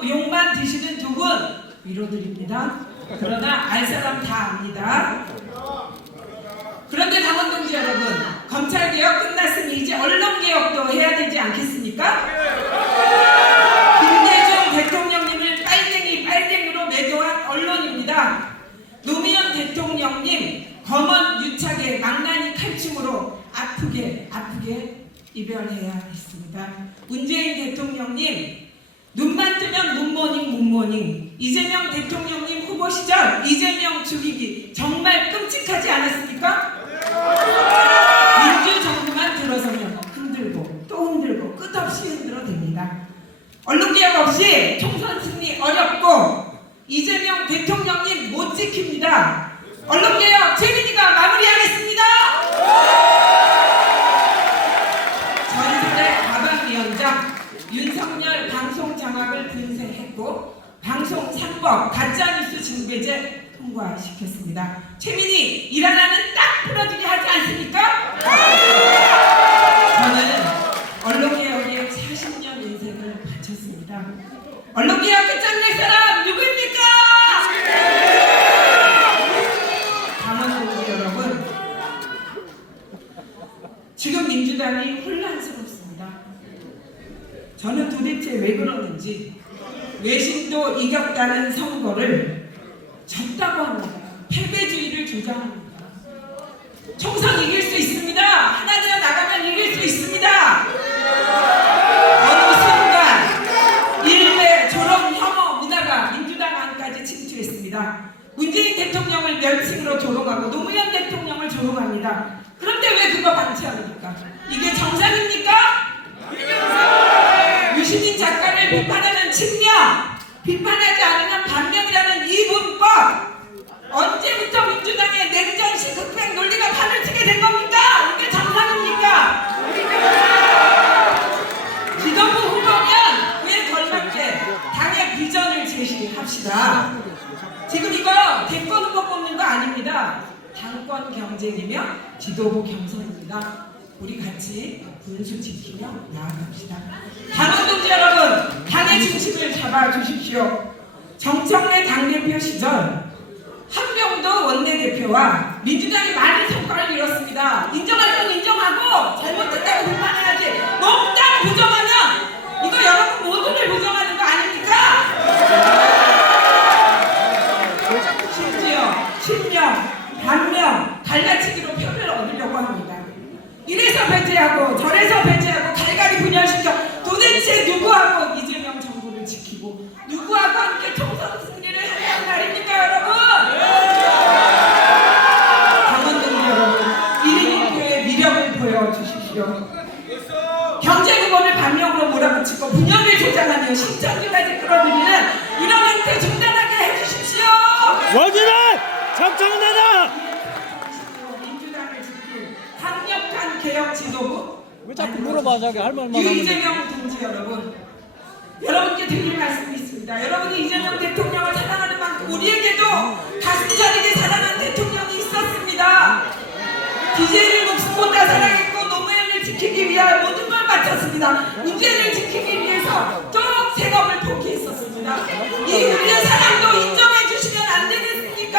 욕만 드시는 두 분 위로드립니다. 그러나 알 사람 다 압니다. 그런데 당원동지 여러분, 검찰개혁 끝났으니 이제 언론개혁도 해야 되지 않겠습니까? 김대중 대통령님을 빨갱이로 매도한 언론입니다. 노무현 대통령님 검언 유착에 망나니 칼춤으로 아프게 이별해야 했습니다. 문재인 대통령님 눈만 뜨면 문모닝 이재명 대통령님 후보 시절 이재명 죽이기 정말 끔찍하지 않았습니까? 민주정부만 들어서면 흔들고 또 흔들고 끝없이 흔들어댑니다. 언론개혁 없이 총선 승리 어렵고 이재명 대통령님 못 지킵니다. 언론개혁 최민희가 마무리하겠습니다. 전설의 가방위원장 윤석열 방송 장악을 분쇄했고 방송 3법 가짜뉴스 징배제 통과시켰습니다. 최민희 일 하나는 딱 풀어주게 하지 않습니까? 저는 언론개혁에 40년 인생을 바쳤습니다. 언론개혁 끝장낼 사람 누구입니까? 당원동지 여러분, 지금 민주당이 혼란스럽습니다. 저는 도대체 왜 그러는지, 외신도 이겼다는 선거를 졌다고 합니다. 패배주의를 주장합니다. 총선 이길 수 있습니다. 하나 되어 나가면 이길 수 있습니다. 어느 순간 일배 졸업 혐오 문화가 민주당 안까지 침투했습니다. 문재인 대통령을 멸칭으로 조롱하고 노무현 대통령을 조롱합니다. 그런데 왜 그거 방치합니까? 이게 정상입니까? 유시민 작가를 비판하는 측량, 비판하지 않으면 반명이라는 이 문법, 언제부터 민주당의 냉전식 흑백 논리가 판을 치게 된 겁니까? 이게 정상입니까? 지도부 후보면 그에 걸맞게 당의 비전을 제시합시다. 지금 이거 대권 후보 뽑는 거 아닙니다. 당권 경쟁이며 지도부 경선입니다. 우리 같이 분수 지키며 나아갑시다. 당원동지 여러분, 당의 중심을 잡아주십시오. 정청래 당대표 시절 한병도 원내대표와 민주당이 많은 성과를 이뤘습니다. 인정할 건 인정하고 잘못했다고 비판해야지. 몽땅 부정하면 이거 여러분 모두를 부정하는 거 아닙니까? 심지어 친명, 반명, 갈라치기로 표를 얻으려고 합니다. 이래서 배제하고 저래서 배제하고 갈갈이 분열시켜 도대체 누구하고 이재명 정부를 지키고 누구하고 함께 총선 승리를 하는 말입니까 여러분? 당원동지 여러분, 1인 1표의 미력을 보여주십시오. 경제 후보를 반명으로 몰아붙이고 분열을 조장하며 신천지까지 끌어들이는 이런 행태 중단하게 해주십시오. 여기는 정청래다. 민주당을 지킬 강력한 개혁 지도부 자꾸 물어봐 자기 할 말만 하면. 이재명 동지 여러분, 여러분께 드릴 말씀이 있습니다. 여러분이 이재명 대통령을 사랑하는 만큼 우리에게도 가슴 저리게 사랑하는 대통령이 있었습니다. DJ를 목숨보다 사랑했고 노무현을 지키기 위한 모든 걸 바쳤습니다. 문재인을 지키기 위해서 또 생업을 포기했었습니다. 이 우리의 사랑도 인정해 주시면 안 되겠습니까?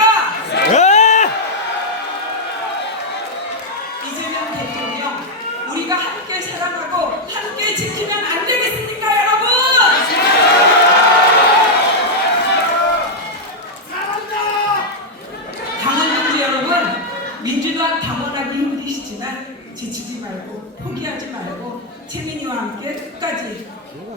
이재명 대통령, 우리가 함께 사랑하고 함께 지키면 안 되겠습니까, 여러분? 당원 동지 여러분, 민주당 당원하기 힘드시지만 지치지 말고 포기하지 말고 최민희와 함께 끝까지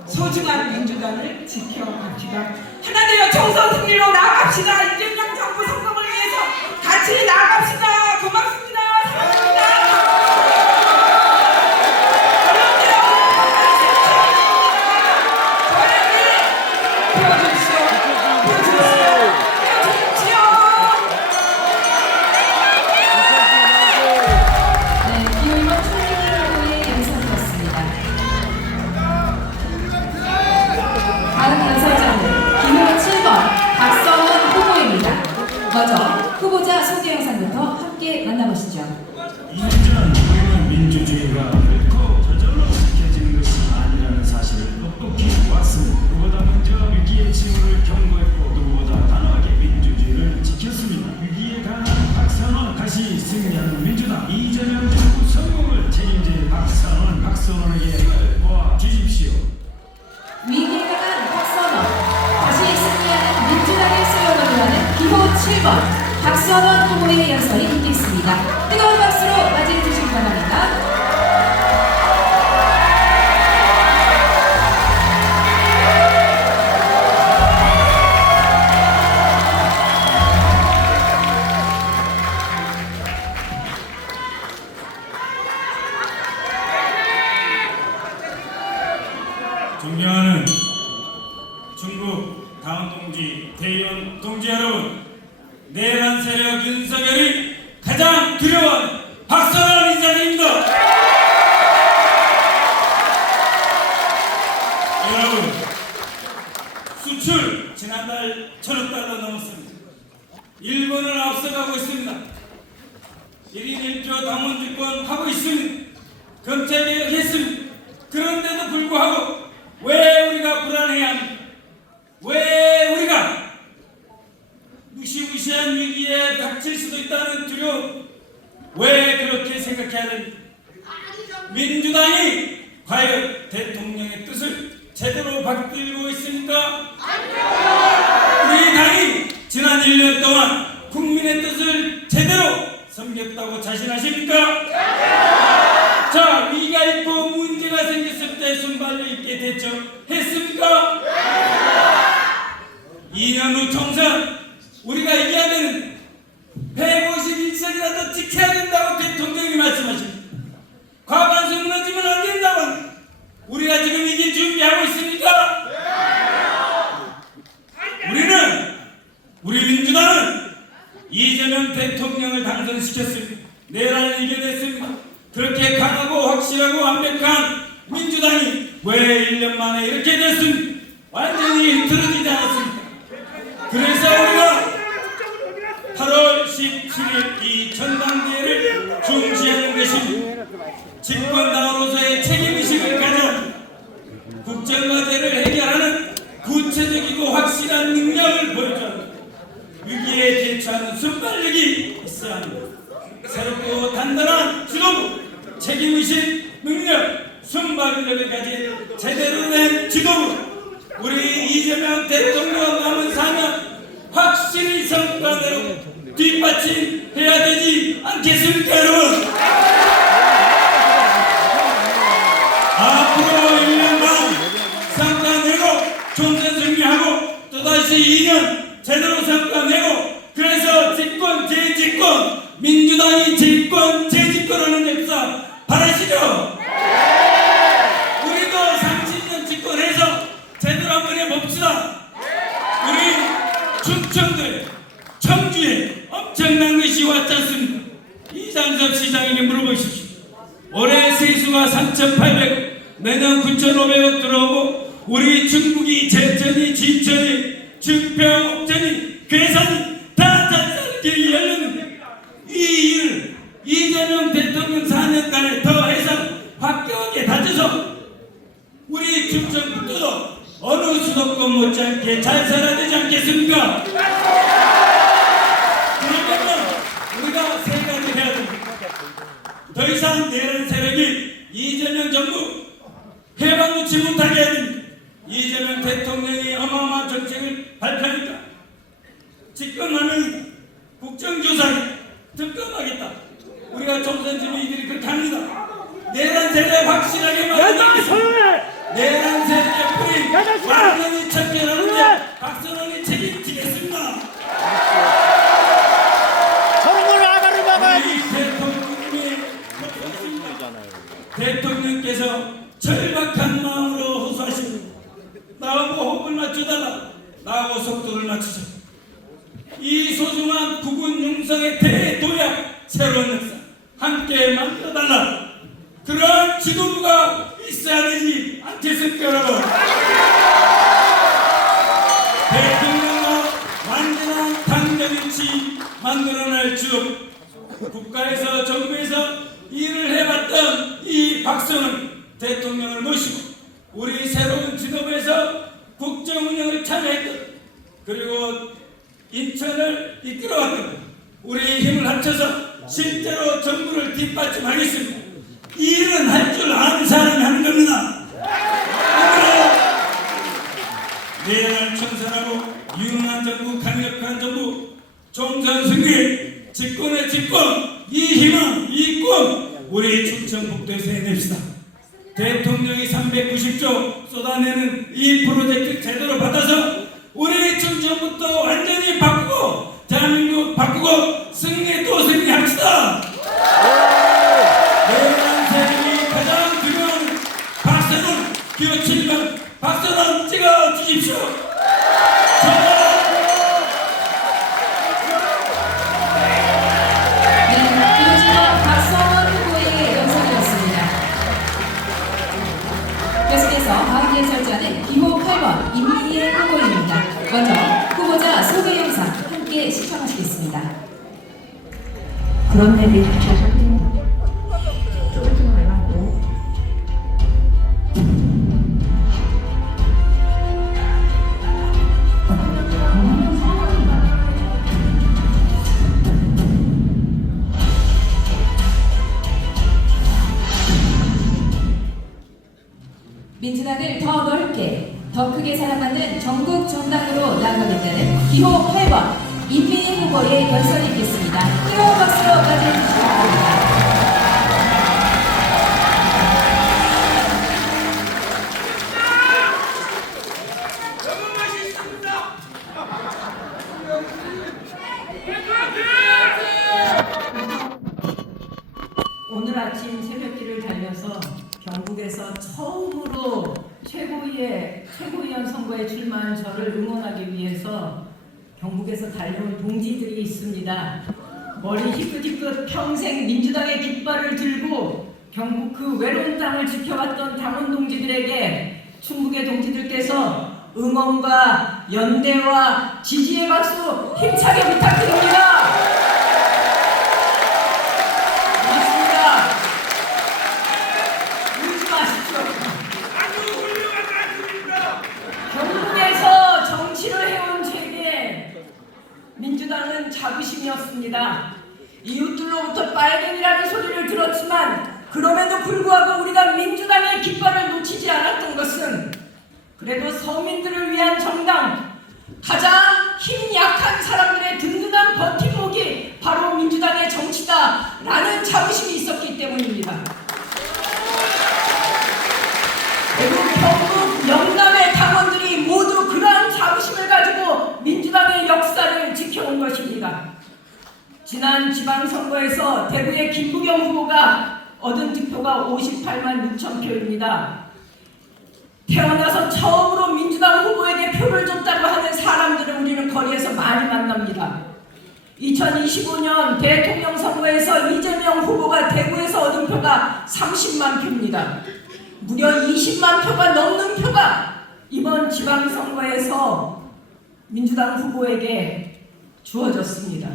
소중한 민주당을 지켜갑시다. 하나 되어 총선 승리로 나아갑시다. 이재명 정부 성공을 위해서 같이 나아갑시다. 고맙습니다. 사랑합니다. 네, 기호일번 최민희 후보의 연설이었습니다. 다음 연설자는 기호 7번 박성원 후보입니다. 먼저 후보자 소개 영상부터 함께 만나보시죠. 이전 우리는 민주주의가 결코 저절로 지켜지는 것이 아니라는 사실을 똑똑히 보았습니다. 누구보다 먼저 위기의 징후를 경고했고 누구보다 단호하게 민주주의를 지켰습니다. 위기에 강한 박선원, 다시 승리하는 민주당. 이재명 정부 성공을 책임질 박선원에게 모아 주십시오. 위기에 강한 박선원, 다시 승리하는 민주당의 슬로건을 하는 기호 7번 박선원 후보의 연설이 있겠습니다. 뜨거운 박수로 맞이해 주시기 바랍니다. 존경하는 중국 당원 동지, 대의원 동지 여러분, 내란 세력 윤석열이 가장 두려워하는 박선원 인사드립니다. 여러분, 수출 지난달 1,000억 달러 넘었습니다. 일본은 앞서가고 있습니다. 1인 1표 당원주권 하고 있습니다. 검찰개혁 했습니다. 그런데도 불구하고 왜 우리가 불안해야 합니까? 왜 우리가 무시무시한 위기에 닥칠 수도 있다는 두려움, 왜 그렇게 생각해야 됩니까? 민주당이 과연 대통령의 뜻을 제대로 받들고 있습니까? 우리 당이 지난 1년 동안 국민의 뜻을 제대로 섬겼다고 자신하십니까? 자, 위기가 있고 문제가 생겼을 때 순발력 있게 대처했습니까? 2년 후 총선 우리가 이겨야 되는 151석이라도 지켜야 된다고 대통령이 말씀하십니다. 과반수 무너지면 안 된다고. 우리가 지금 이길 준비하고 있습니까? 우리 민주당은 이재명 대통령을 당선시켰습니다. 내란을 이겨냈습니다. 그렇게 강하고 확실하고 완벽한 민주당이 왜 1년 만에 이렇게 됐습니까? 완전히 흐트러지지 않았습니까? 그래서 우리가 8월 17일 이 전당대회를 중지하는 것입니다. 집권당으로서의 책임의식을 가져 국정과제를 해결하는 구체적이고 확실한 능력을 보여줘야 합니다. 위기에 대처하는 순발력이 있어야 합니다. 새롭고 단단한 지도부, 책임의식, 능력, 순발력을 가진 제대로 된 지도부, 우리 이재명 대통령 남은 4년 확실히 성과대로 뒷받침해야 되지 않겠습니까, 여러분? 앞으로 1년간 성과 내고 총선 승리하고 또다시 2년 제대로 성과 내고, 그래서 집권, 재집권, 민주당이 집권, 재집권하는 역사 바라시죠? 우리도 30년 집권해서 제대로 한번 해봅시다. 우리 충청도에, 청주에 엄청난 것이 왔지 않습니까? 이장섭 시장에게 물어보십시오. 올해 세수가 3,800억, 내년 9,500억 들어오고 우리 중국이 제천이 진천이 증평 옥천이 괴산이 다 잘 열렸는데 이 일을 이재명 대통령 4년간에 더 해서 확고하게 다져서 우리 충청북도도 어느 수도권 못지않게 잘 살아야 되지 않겠습니까? 그러면 우리가 세 가지 해야 됩니다. 더 이상 내란 세력이 이재명 정부 해방 놓지 못하게 해야 됩니다. 이재명 대통령이 어마어마한 정책을 발표하니까 집권하면 국정조사에 특검하겠다. 우리가 총선지는 이들이 그렇게 합니다. 내란 세력 확실하게 말합니다. 내란 세력의 뿌리 완전히 청결하는데 박선원이 책임지겠습니다. 저런 걸 아가를 막아야지. 대통령께서 절박한 마음으로 호소하시고 나하고 호흡을 맞춰달라. 나하고 속도를 맞추자. 이 소중한 국군 용성의 대도약 새로운 역사 함께 만들어달라. 그런 지도부가 있어야 되지 않겠습니까 여러분? 대통령과 완전한 당정일치 만들어낼 주 국가에서 정부에서 일을 해봤던 이 박선원 대통령을 모시고 우리 새로운 지도부에서 국정 운영을 참여했던 그리고 인천을 이끌어왔던 우리 힘을 합쳐서 실제로 정부를 뒷받침하겠습니다. 이 일은 할 줄 아는 사람이 하는 겁니다. 내란을 청산하고 유능한 정부, 강력한 정부, 총선 승리, 집권의 집권, 이 희망, 이 꿈 우리 충청북도에서 해냅시다. 대통령이 390조 쏟아내는 이 프로젝트 제대로 받아서 우리 충청북도 완전히 바꾸고 대한민국 바꾸고 승리 또 승리합시다. 내란 세력이 가장 두려운 박선원 기호 7번 박선원 찍어 주십시오. 이어지는 박선원 후보의 영상이었습니다. 계속해서 다음 예설자는 기호 8번 임미애 후보입니다. 먼저 후보자 소개 영상 함께 시청하시겠습니다. 그런 내비 민주당을 더 넓게, 더 크게 사랑받는 전국 정당으로 나아가겠다는 기호 8번 임미애 후보의 연설이 있겠습니다. 뜨거운 박수로 맞이해주시기 바랍니다. 오늘 아침 새벽길을 달려서 경북에서 처음으로 최고위원 선거에 출마한 저를 응원하기 위해서 경북에서 달려온 동지들이 있습니다. 머리 희끗희끗 평생 민주당의 깃발을 들고 경북 그 외로운 땅을 지켜왔던 당원 동지들에게 충북의 동지들께서 응원과 연대와 지지의 박수 힘차게 부탁드립니다. 맞습니다. 울지 마십시오. 아주 훌륭한 말씀입니다. 경북에서 정치를 해온 제게 민주당은 자부심이었습니다. 이웃들로부터 빨갱이라는 소리를 들었지만 그럼에도 불구하고 우리가 민주당의 깃발을 놓치지 않았던 것은 그래도 서민들을 위한 정당, 가장 힘 약한 사람들의 든든한 버팀목이 바로 민주당의 정치다라는 자부심이 있었기 때문입니다. 그리고 경북 영남의 당원들이 모두 그러한 자부심을 가지고 민주당의 역사를 지켜온 것입니다. 지난 지방선거에서 대구의 김부겸 후보가 얻은 득표가 58만 6천 표입니다. 태어나서 처음으로 민주당 후보에게 표를 줬다고 하는 사람들을 우리는 거리에서 많이 만납니다. 2025년 대통령 선거에서 이재명 후보가 대구에서 얻은 표가 30만 표입니다. 무려 20만 표가 넘는 표가 이번 지방선거에서 민주당 후보에게 주어졌습니다.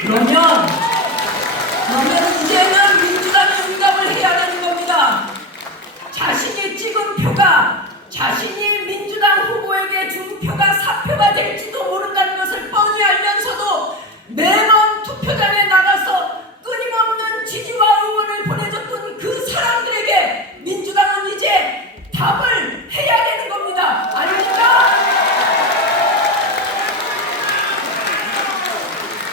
그러면 이제는 민주당이 응답을 해야 되는 겁니다. 자신이 찍은 표가 자신이 민주당 후보에게 준 표가 사표가 될지도 모른다는 것을 뻔히 알면서도 매번 투표장에 나가서 끊임없는 지지와 응원을 보내줬던 그 사람들에게 민주당은 이제 답을 해야 되는 겁니다. 아닙니까?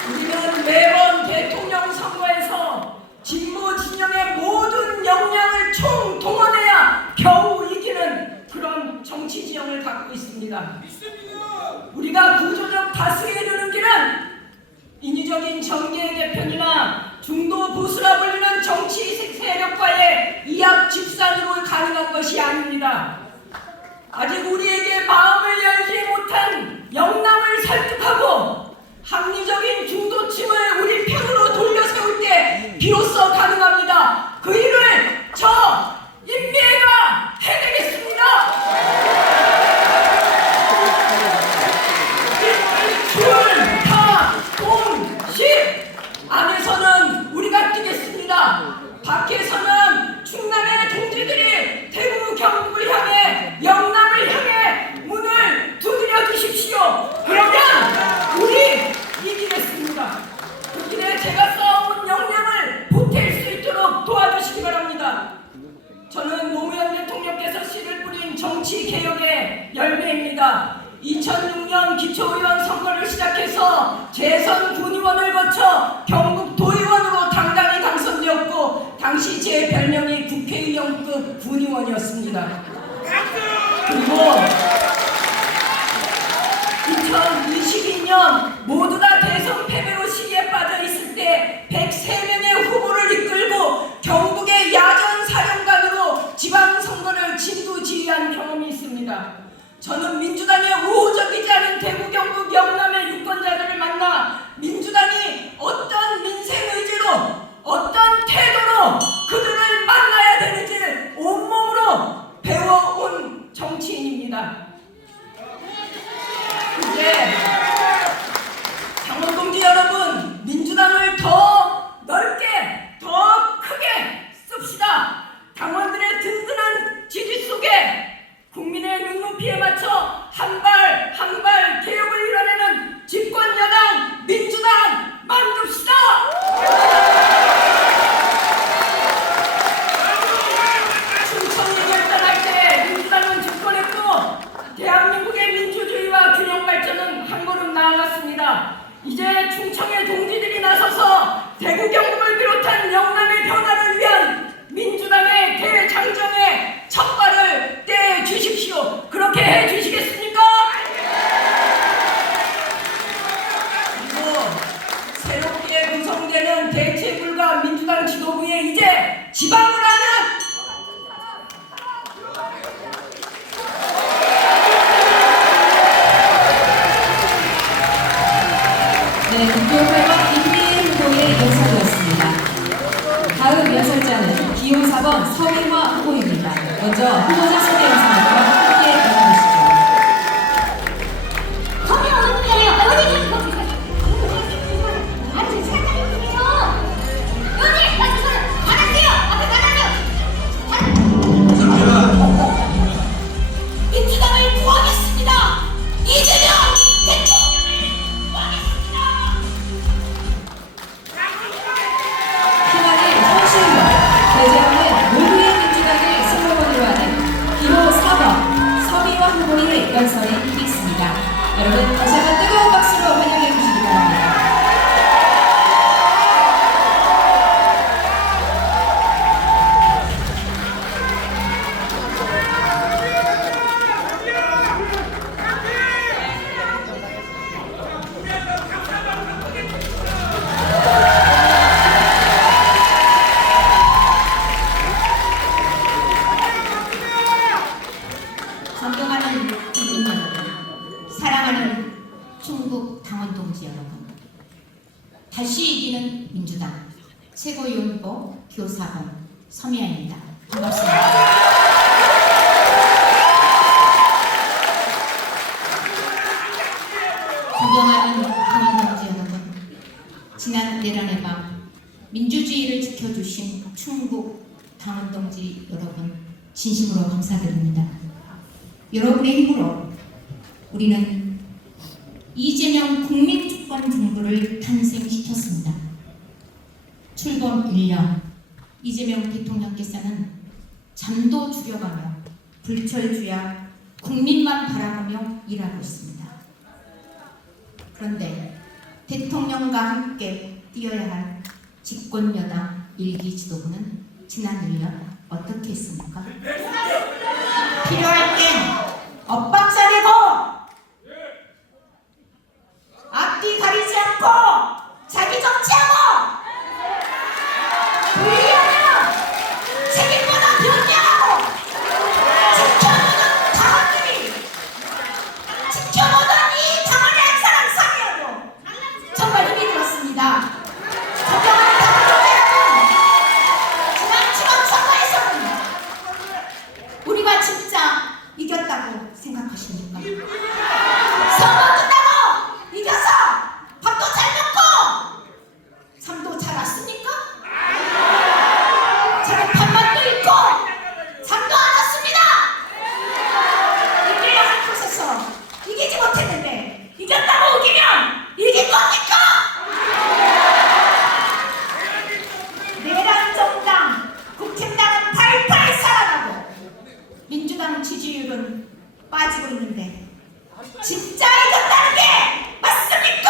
우리는 매번 대통령 선거에서 진보 진영의 모든 역량을 총동원해야 겨우 이기는 그런 정치 지형을 갖고 있습니다. 우리가 구조적 다수에 이르는 길은 인위적인 정계의 개편이나 중도 보수라 불리는 정치 세력과의 이합 집산으로 가능한 것이 아닙니다. 아직 우리에게 마음을 열지 못한 영남을 설득하고 합리적인 중도층을 우리 편으로 돌려 세울 때 비로소 가능합니다. 그 일을 저 임미애가 해내겠습니다. 줄, 타, 공, 십 안에서는 우리가 뛰겠습니다. 밖에서는 충남의 동지들이 대구 경북을 향해 영남을 향해 문을 두드려 주십시오. 그러면 우리 이기겠습니다. 그 길에 제가 쌓아온 역량을 보탤 수 있도록 도와주시기 바랍니다. 저는 노무현 대통령께서 씨를 뿌린 정치개혁의 열매입니다. 2006년 기초의원 선거를 시작해서 재선 군의원을 거쳐 경북 도의원으로 당당히 당선되었고 당시 제 별명이 국회의원급 군의원이었습니다. 그리고 2022년 모두가 대선 패배로 시기에 빠져 있을 때 103명의 후보를 이끌고 경북의 야전 사령관으로 지방선거를 진두지휘한 경험이 있습니다. 저는 민주당의 우호적이지 않은 대구 경북 영남의 유권자들을 만나 민주당이 어떤 민생 의지로 어떤 태도로 그들을 만나야 되는지를 온몸으로 배워온 정치인입니다. 이제 당원동지 여러분, 민주당을 더 넓게 더 크게 씁시다. 당원들의 든든한 지지 속에 국민의 눈높이에 맞춰 한 발 한 발 개혁을 이뤄내는 집권여당 민주당 만듭시다. 춘천이 결단할 때 민주당은 집권했고 대한민국의 민주주의와 균형 발전은 한 걸음 나아갔습니다. 이제 충청의 동지들이 나서서 대구 경북을 비롯한 영남의 변화를 위한 민주당의 대장정의 첫발을 떼주십시오. 그렇게 해주시겠습니까? 그리고 새롭게 구성되는 대체불가 민주당 지도부에 이제 지방을 하는 네, 국교 8번 임미애 후보의 연설이었습니다. 다음 연설자는 기호 4번 서민화 후보입니다. 먼저 후보자 소개 영상부터 함께 만나보시죠. 서민 어느 분이에요? 어디 가시고 아니 사장님이에요. 여기 다시 서요. 나갈게요. 앞에 나가세요. 민주당을 구하겠습니다. 이재명 대통령을 구하겠습니다. 희망의 현실로 대제하는 모두의 민주당을 슬로건으로 하는 기호 4번 서미화 후보의 연설이 있겠습니다. 여러분 다시 한번 뜨거운 박수로 환영해 주시기 바랍니다. 존경하는 국민 여러분, 사랑하는 충북 당원 동지 여러분, 다시 이기는 민주당 최고위원 후보 교사번 서미아입니다. 반갑습니다. 존경하는 강원동지 여러분, 지난 내란의 밤 민주주의를 지켜주신 충북 강원동지 여러분 진심으로 감사드립니다. 여러분의 힘으로 우리는 이재명 국민주권 정부를 탄생시켰습니다. 출범 1년 이재명 대통령께서는 잠도 줄여가며 불철주야 국민만 바라보며 일하고 있습니다. 그런데 대통령과 함께 뛰어야 할 집권여당 1기 지도부는 지난 1년 어떻게 했습니까? 필요할 땐 엇박자 내고 앞뒤 가리지 않고 자기 정치하고 불리하면 책임보다 변명하고 지켜보던 당원들이 지켜보던 이 당원의 한 사람 상이어도 정말 힘이 들었습니다. 존경하는 당원 여러분, 지난 지방선거에서는 우리가 진짜 이겼다고 생각하십니까? 선거 끝나고 이겨서 밥도 잘 먹고 잠도 잘 왔습니까? 저는 밥맛도 있고 잠도 안 왔습니다. 이겨야 할 곳에서 이기지 못했는데 이겼다고 우기면 이길 겁니까? 내란 정당 국힘당은 팔팔 살아나고 민주당 지지율은 빠지고 있는데 진짜 이겼다는 게 맞습니까?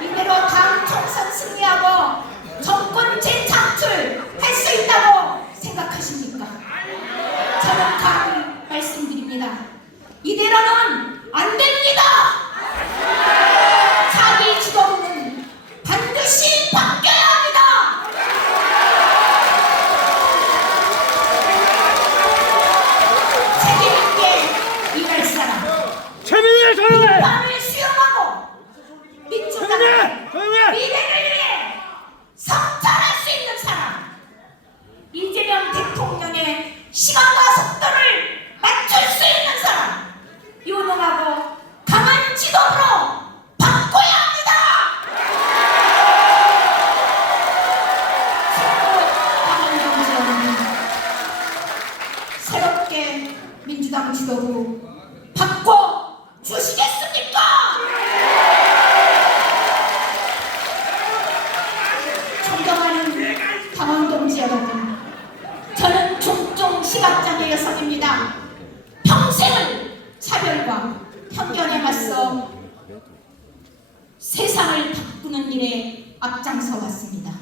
이대로 다음 총선 승리하고 정권 재창출 할 수 있다고 생각하십니까? 저는 감히 말씀드립니다. 이대로는 안 됩니다. 자기 지도부는 반드시 바뀌어야 합니다. 책임있게 일할 사람, 최민희 조용해! 비판을 수용하고 민주당의 미래를 위해 성찰할 수 있는 사람, 이재명 대통령의 시간과 속도를 맞출 수 있는 사람, 유능하고 강한 지도부로 바꿔야 합니다. 강원동지 여러분, 새롭게 민주당 지도부 바꿔 주시겠습니까? 존경하는 강원동지 여러분, 저는 종종 시각장애 여성입니다. 평생을 차별과 편견에 맞서 세상을 바꾸는 일에 앞장서 왔습니다.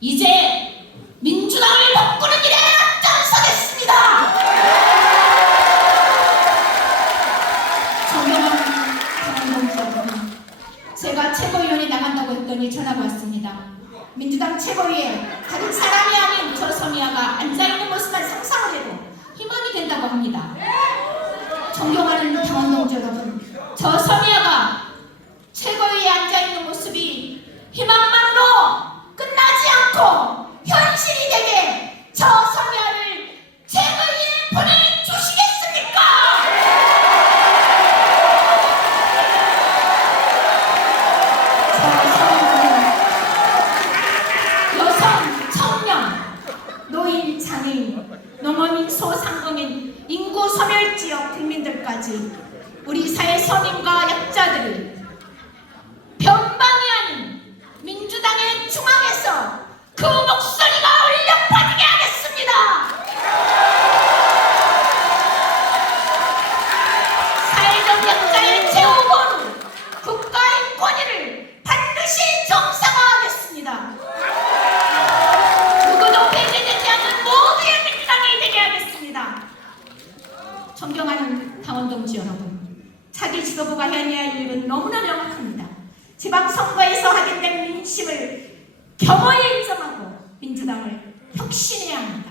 이제 민주당을 바꾸는 일에 앞장서겠습니다. 존경하는 강원동지 여러분, 제가 최고위원이 나간다고 했더니 전화가 왔습니다. 민주당 최고위에 다른 사람이 아닌 저 서미아가 앉아있는 모습만 상상을 해도 희망이 된다고 합니다. 존경하는 강원동지 여러분, 저 서미아가 최고위에 앉아있는 모습이 희망만으로 끝나지 않고 현실이 되게 저 서미아를 최고위에 보내주시겠습니까? 저 서미아는 여성, 청년, 노인, 장애인, 농어민, 소상공인, 인구 소멸지역 국민들까지 우리 사회 서민과 약자들을 변방이 아닌 민주당의 중앙에서 그 목소리가 울려 퍼지게 하겠습니다. 사회적 약자의 최후보로 국가의 권위를 반드시 정상화하겠습니다. 누구도 배제되지 않는 모두의 민주당이 되게 하겠습니다. 존경하는 강원동지 여러분, 차기 지도부가 해야 할 일은 너무나 명확합니다. 지방선거에서 확인된 민심을 겸허히 인정하고 민주당을 혁신해야 합니다.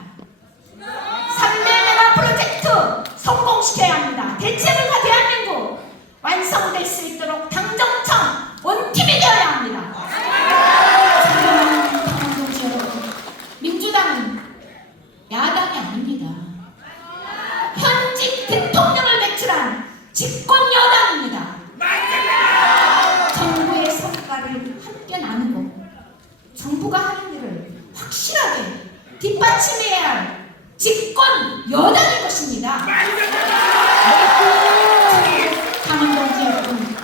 3대 메가 프로젝트 성공시켜야 합니다. 대체불가 대한민국 완성된 선거일 수 있도록 당정청 원팀이 되어야 합니다. 당원동지 여러분, 민주당은 야당이 아닙니다. 현직 대통령을 배출한 집권 여당입니다. 정부의 성과를 함께 나누고 정부가 하는 일을 확실하게 뒷받침해야 할 집권 여당인 것입니다. 당원동지 여러분,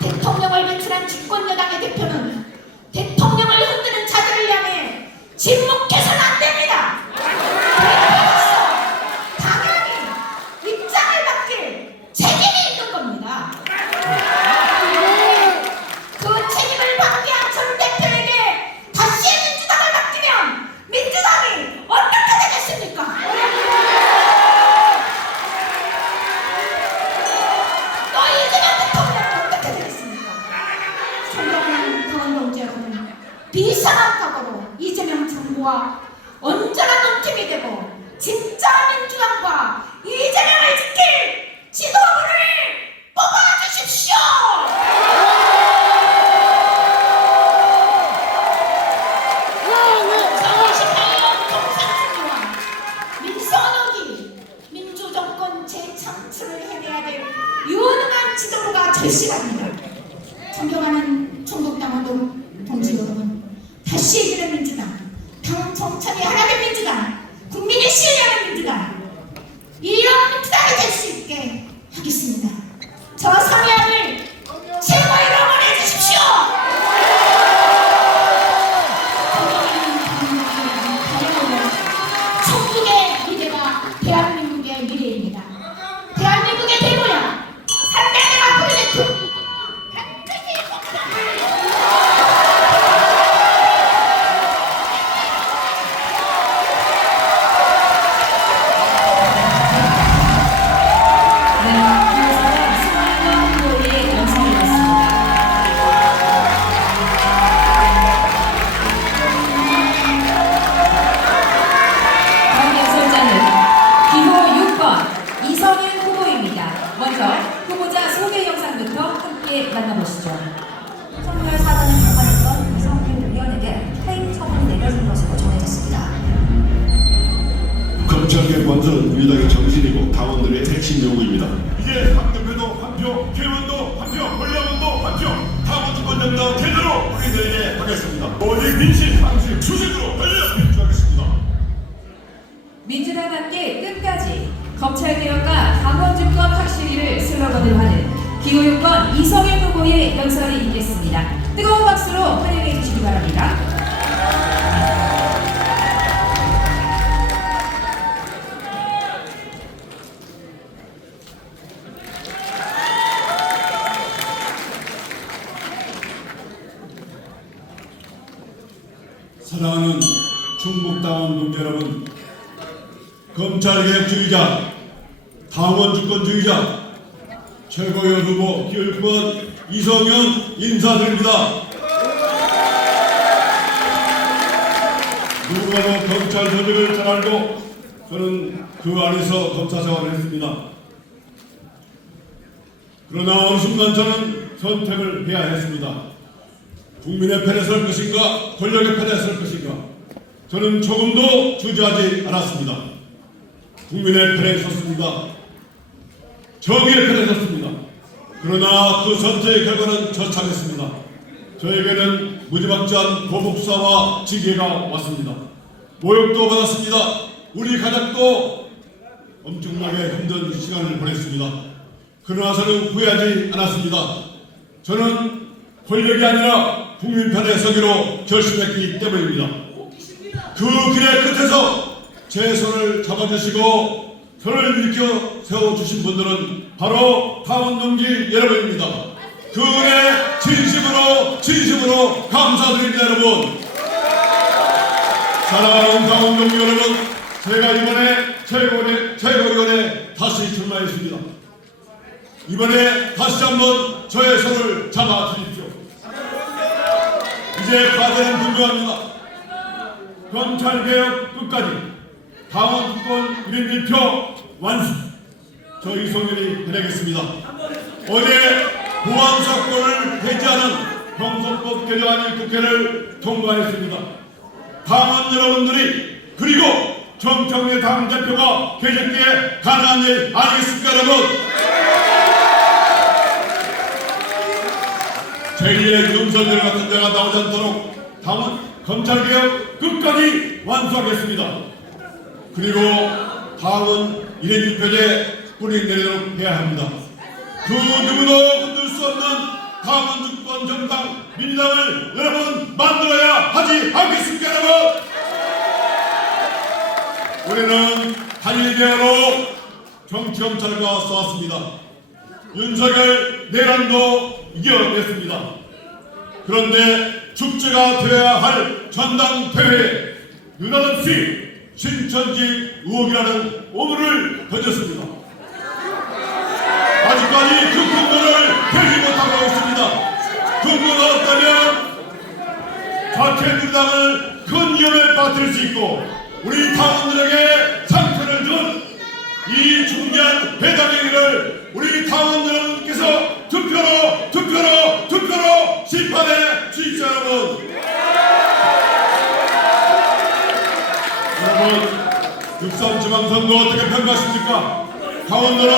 대통령을 배출한 집권 여당의 대표는 대통령을 흔드는 자들을 향해 침묵해서는 안 됩니다. 대표로서 당연히 입장을 맡길 책임이 있는 겁니다. 그 책임을 방기한 전 대표에게 다시 민주당을 맡기면 민주당이 어떻게 되겠습니까? 또 이재명 대통령은 어떻게 되겠습니까? 존경하는 당원동지 여러분, 비상한 각오로 이재명 정부와 온전한 논팀이 되고 진짜 민주당과 이재명을 지킬 지도부를 뽑아주십시오! 28년 통상승리와 민선호기 민주정권 재창출을 해내야 될 유능한 지도부가 절실합니다. 존경하는 충북당원 동지 여러분, 다시 이기는 민주당, 당 정착이 하나된 민주당, 국민이 신뢰하는 민주당, 이런 민주당이 될 수 있게 하겠습니다. 저 성향을 최고위로 응원해 주십시오. 천국의 미래가 대한민국의 미래입니다. 대한민국의 대모양 3대가 프로젝트 만나보시죠. 선거를 사전에 강화했던 이성균 의원에게 퇴임 처분이 내려진 것으로 전해졌습니다. 검찰개혁 완수는 민주당의 정신이고 당원들의 핵심 요구입니다. 이제 당대표도 한 표, 개원도 한 표, 권력원도 한 표, 당원 주권자입니다. 제대로 우리들에게 하겠습니다. 오직 민심, 상식, 추진으로 달려 민주하겠습니다. 민주당과 함께 끝까지 검찰개혁과 당원주권 확실히를 슬로건으로 하는 기호유권 이성윤 후보의 연설이 있겠습니다. 뜨거운 박수로 환영해 주시기 바랍니다. 사랑하는 충북당원 동지 여러분, 검찰개혁주의자, 당원주권주의자, 최고위원 후보 기호유권 이성윤 인사드립니다. 누구라도 검찰 조직을 잘 알고 저는 그 안에서 검사 생활을 했습니다. 그러나 어느 순간 저는 선택을 해야 했습니다. 국민의 편에 설 것인가, 권력의 편에 설 것인가. 저는 조금도 주저하지 않았습니다. 국민의 편에 섰습니다. 정의의 편에 섰습니다. 그러나 그 선택의 결과는 처참했습니다. 저에게는 무지막지한 보복수사와 징계가 왔습니다. 모욕도 받았습니다. 우리 가족도 엄청나게 힘든 시간을 보냈습니다. 그러나 저는 후회하지 않았습니다. 저는 권력이 아니라 국민 편에 서기로 결심했기 때문입니다. 그 길의 끝에서 제 손을 잡아주시고 저를 일으켜 세워주신 분들은 바로 당원동지 여러분입니다. 그 은혜 진심으로 감사드립니다. 여러분, 사랑하는 당원동지 여러분, 제가 이번에 최고위원회 다시 출마했습니다. 이번에 다시 한번 저의 손을 잡아주십시오. 이제 과제는 분명합니다. 검찰개혁 끝까지, 당원주권 1인 1표 완수, 저 이성윤이 해내겠습니다. 어제 보안사건을 해제하는 형사법 개정안의 국회를 통과했습니다. 당원 여러분들이 그리고 정청래 당대표가 계실 때 가능한 일 아니겠습니까 여러분? 제2의 윤석열 같은 자가 나오지 않도록 당원 검찰개혁 끝까지 완수하겠습니다. 그리고 당원 1인 1표제 뿌리 내리도록 해야 합니다. 그 누구도 흔들 수 없는 당원 주권 정당 민주당을 여러분 만들어야 하지 않겠습니까 여러분? 우리는 단일 대화로 정치검찰과 싸웠습니다. 윤석열 내란도 이겨냈습니다. 그런데 축제가 되어야 할 전당대회에 느닷없이 신천지 의혹이라는 오물을 던졌습니다. 아직까지 그 근거를 펴지 못하고 있습니다. 근거가 없다면 자체민주당을 큰 위험에 빠뜨릴 수 있고 우리 당원들에게 상처를 준 이 중대한 배당행위를 우리 당원 여러분께서 투표로 심판해 주십시오 여러분. 여러분 6.3 지방선거 어떻게 평가하십니까? 강원도는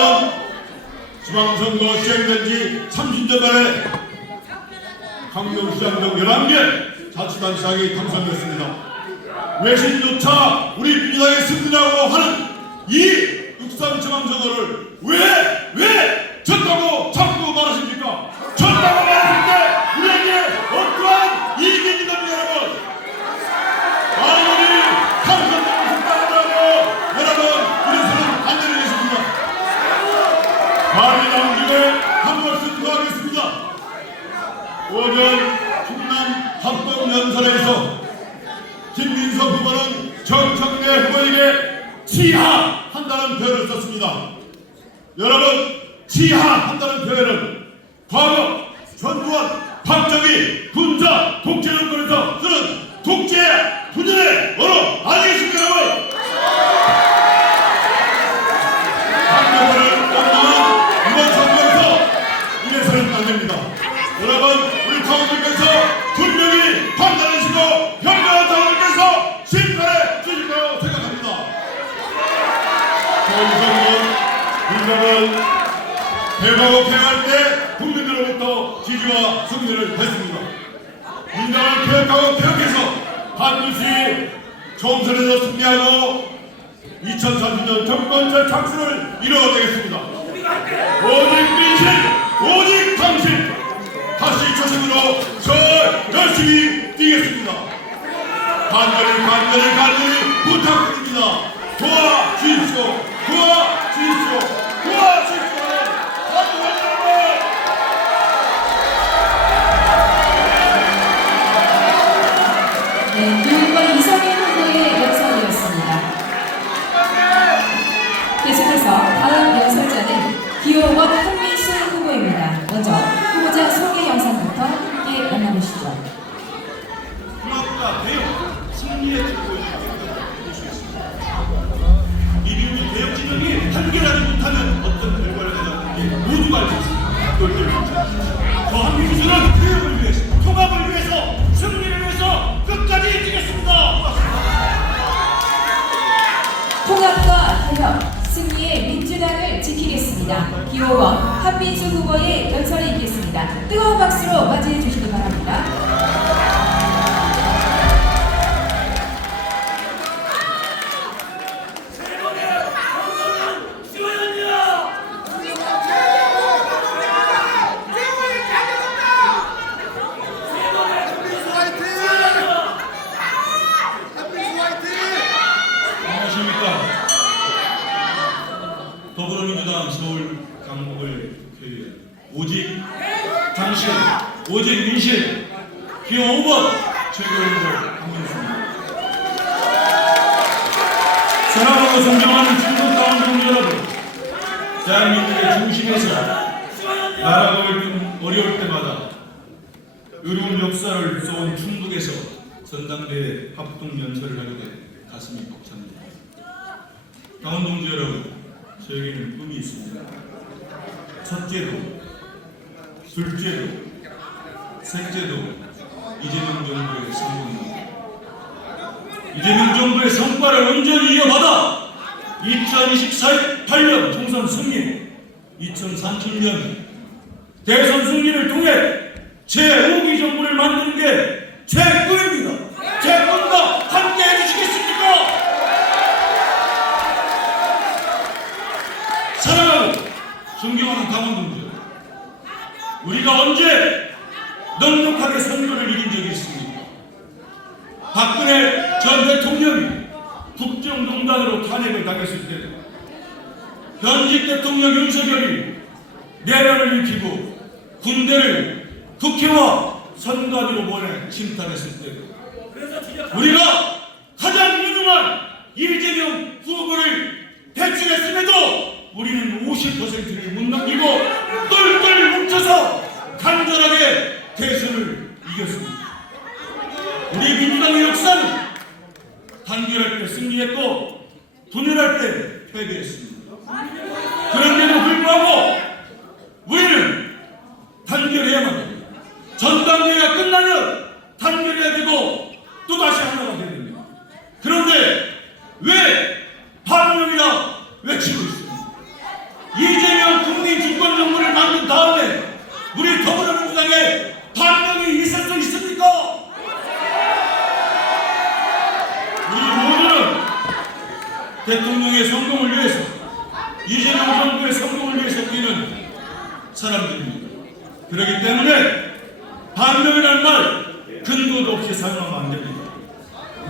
지방선거 시행된 지 30년 만에 강동시장 등 11개 자치단체장이 당선됐습니다. 외신조차 우리 민주당의 승리라고 하는 이 6.3 지방선거를 왜 졌다고 자꾸 말하십니까? 졌다고 말하실 때 우리에게 어떠한 이익이 있는 겁니까 여러분? 아무리 당선되고 싶다고 여러분 우리서는 안 되는 것입니다. 말이 나온 김에 한 말씀 더 하겠습니다. 오전 충남 합동연설에서 김민석 후보는 정청래 후보에게 치하한다는 표현을 썼습니다. 여러분 치하한다는 표현은 과거 전두환, 박정희, 군사, 독재 정권에서 쓰는 독재 분열의 언어 아니겠습니까 여러분? 박정희를 엉망한 이번 선거에서 이래서는 안 됩니다. 여러분 우리 당원들께서 분명히 판단하시고 현명한 당원들께서 심판해 주실 거라고 생각합니다. 민주당은 개혁하고 개혁할 때 국민들로부터 지지와 승리를 했습니다. 민주당을 개혁하고 개혁해서 반드시 총선에서 승리하고 2030년 정권제 착수를 이루어내겠습니다. 오직 민심, 오직 당신, 다시 초심으로 열심히 뛰겠습니다. 간절히 부탁드립니다. 도와주십시오. 네, 6번 이성윤 후보의 연설이었습니다. 계속해서 다음 연설자는 기호원 한민수 후보입니다. 먼저 후보자 소개 영상부터 함께 만나보시죠. 통합과 개혁, 승리의 기초를 이민주 개혁 진영이 한계라도 못하면 어떤 결과를 가져왔는지 모두가 알고 있습니다. 저 한민주는 개혁을 위해서, 통합을 위해서, 승리를 위해서 끝까지 뛰겠습니다. 통합과 개혁, 승리의 민주당을 지키겠습니다. 기호원 한민수 후보의 연설이 있겠습니다. 뜨거운 박수로 맞이해 주시기 바랍니다. 더불어민주당 서울 강북을 국회의원 오직 당신, 오직 민심 기호 5번 최고위원 한민수입니다. 사랑하고 존경하는 중국 당원들 여러분, 대한민국의 중심에서 나라가 어려울 때마다 어려운 역사를 써온 충북에서 전당대회 합동연설을 하게 돼 가슴이 벅찹니다. 당원 동지 여러분, 저에게는 꿈이 있습니다. 첫째로 둘째도, 셋째도 이재명 정부의 성공입니다. 이재명 정부의 성과를 온전히 이어받아 2024년 총선 승리, 2030년 대선 승리를 통해 제5기 정부를 만드는 게 제 꿈입니다. 제 꿈과 함께 해주시겠습니까? 사랑하고 존경하는 당원분들, 우리가 언제 넉넉하게 선거를 이긴 적이 있습니까? 박근혜 전 대통령이 국정농단으로 탄핵을 당했을 때 현직 대통령 윤석열이 내란을 일으키고 군대를 국회와 선관위로 보내 침탈했을 때 우리가 가장 유능한 이재명 후보를 배출했음에도 우리는 50%를 못 넘기고 똘똘 뭉쳐서 간절하게 대선을 이겼습니다. 우리 민주당의 역사는 단결할 때 승리했고 분열할 때 패배했습니다. 그런데도 불구하고 우리는 단결해야만 합니다. 전당대회가 끝나면 단결해야 되고 또다시 하나가 됩니다. 그런데 왜 반명이라 외치고 있습니다. 이재명 국민주권정부를 만든 다음에 우리 더불어민주당에 반명이 있을 수 있습니까? 우리 모두는 대통령의 성공을 위해서, 이재명 정부의 성공을 위해서 뛰는 사람들입니다. 그렇기 때문에 반명이라는 말 근거도 없이 사용하면 안 됩니다.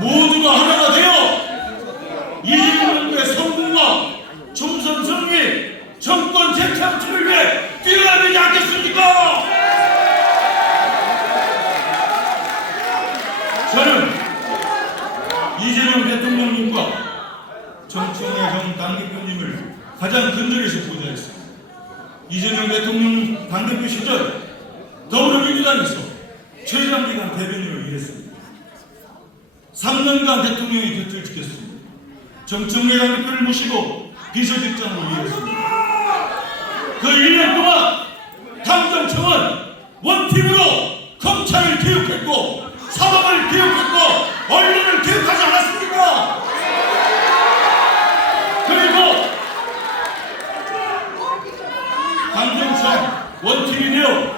모두가 하나가 되어 이재명 정부의 성공과 총선 승리, 정권 재창출을 위해 뛰어야 되지 않겠습니까? 저는 이재명 대통령님과 정청래 전 당대표님을 가장 근전에서 보좌했습니다. 이재명 대통령 당대표 시절 더불어민주당에서 최장기간 대변인으로 일했습니다. 3년간 대통령의 곁을 지켰습니다. 정청래 당대표를 모시고 비서실장으로 일했습니다. 그 1년 동안 당정청은 원팀으로 검찰을 개혁했고 사법을 개혁했고 언론을 개혁하지 않았습니까? 그리고 당정청 원팀이 되어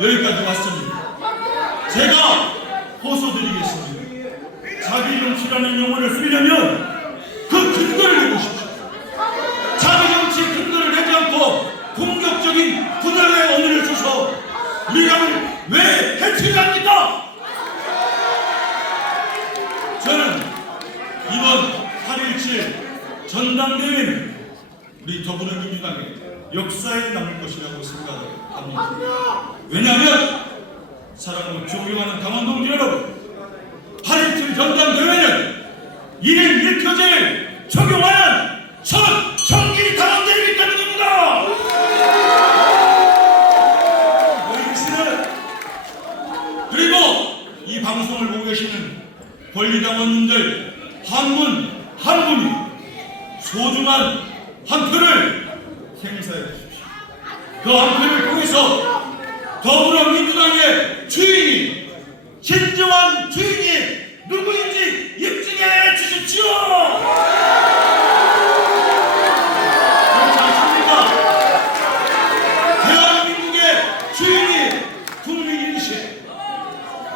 여기까지 왔습니다. 제가 호소드리겠습니다. 자기 정치라는 용어를 쓰려면 그 근거를 내보십시오. 자기 정치 근거를 내지 않고 공격적인 분열의 언어를 써서 우리 당을 왜 해치려 합니까? 저는 이번 8.17 전당대회는 우리 더불어민주당의 역사에 남을 것이라고 생각합니다. 왜냐하면 사랑하고 존경하는 당원동지 여러분, 8.17 전당대회는 1인 1표제를 적용하는 첫 정기 당원대회이기 때문입니다. 그리고 이 방송을 보고 계시는 권리당원님들 한 분 한 분이 소중한 한 표를 행사해 주십시오. 그 한 표를 통해서 더불어민주당의 주인이, 진정한 주인이 누구인지 입증해 주십시오. 그렇지 않습니까? 대한민국의 주인이 국민이시,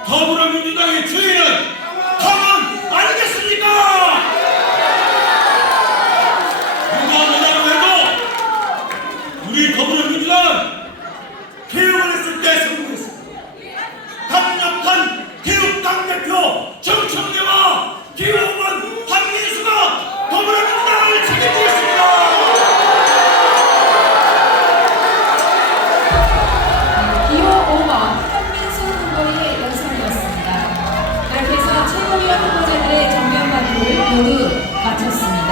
더불어민주당의 주인은 당원 아니겠습니까? 누가 뭐라고 해도 우리 더불어민주당은 개혁을 했을 때 성공했습니다. 강력한 개혁 당대표 정청래와 기호원 한민수가 더불어민주당을 책임지겠습니다. 기호 5번 한민수 후보의 연설이었습니다. 이렇게 해서 최고위원 후보자들의 정면 발표를 모두 마쳤습니다.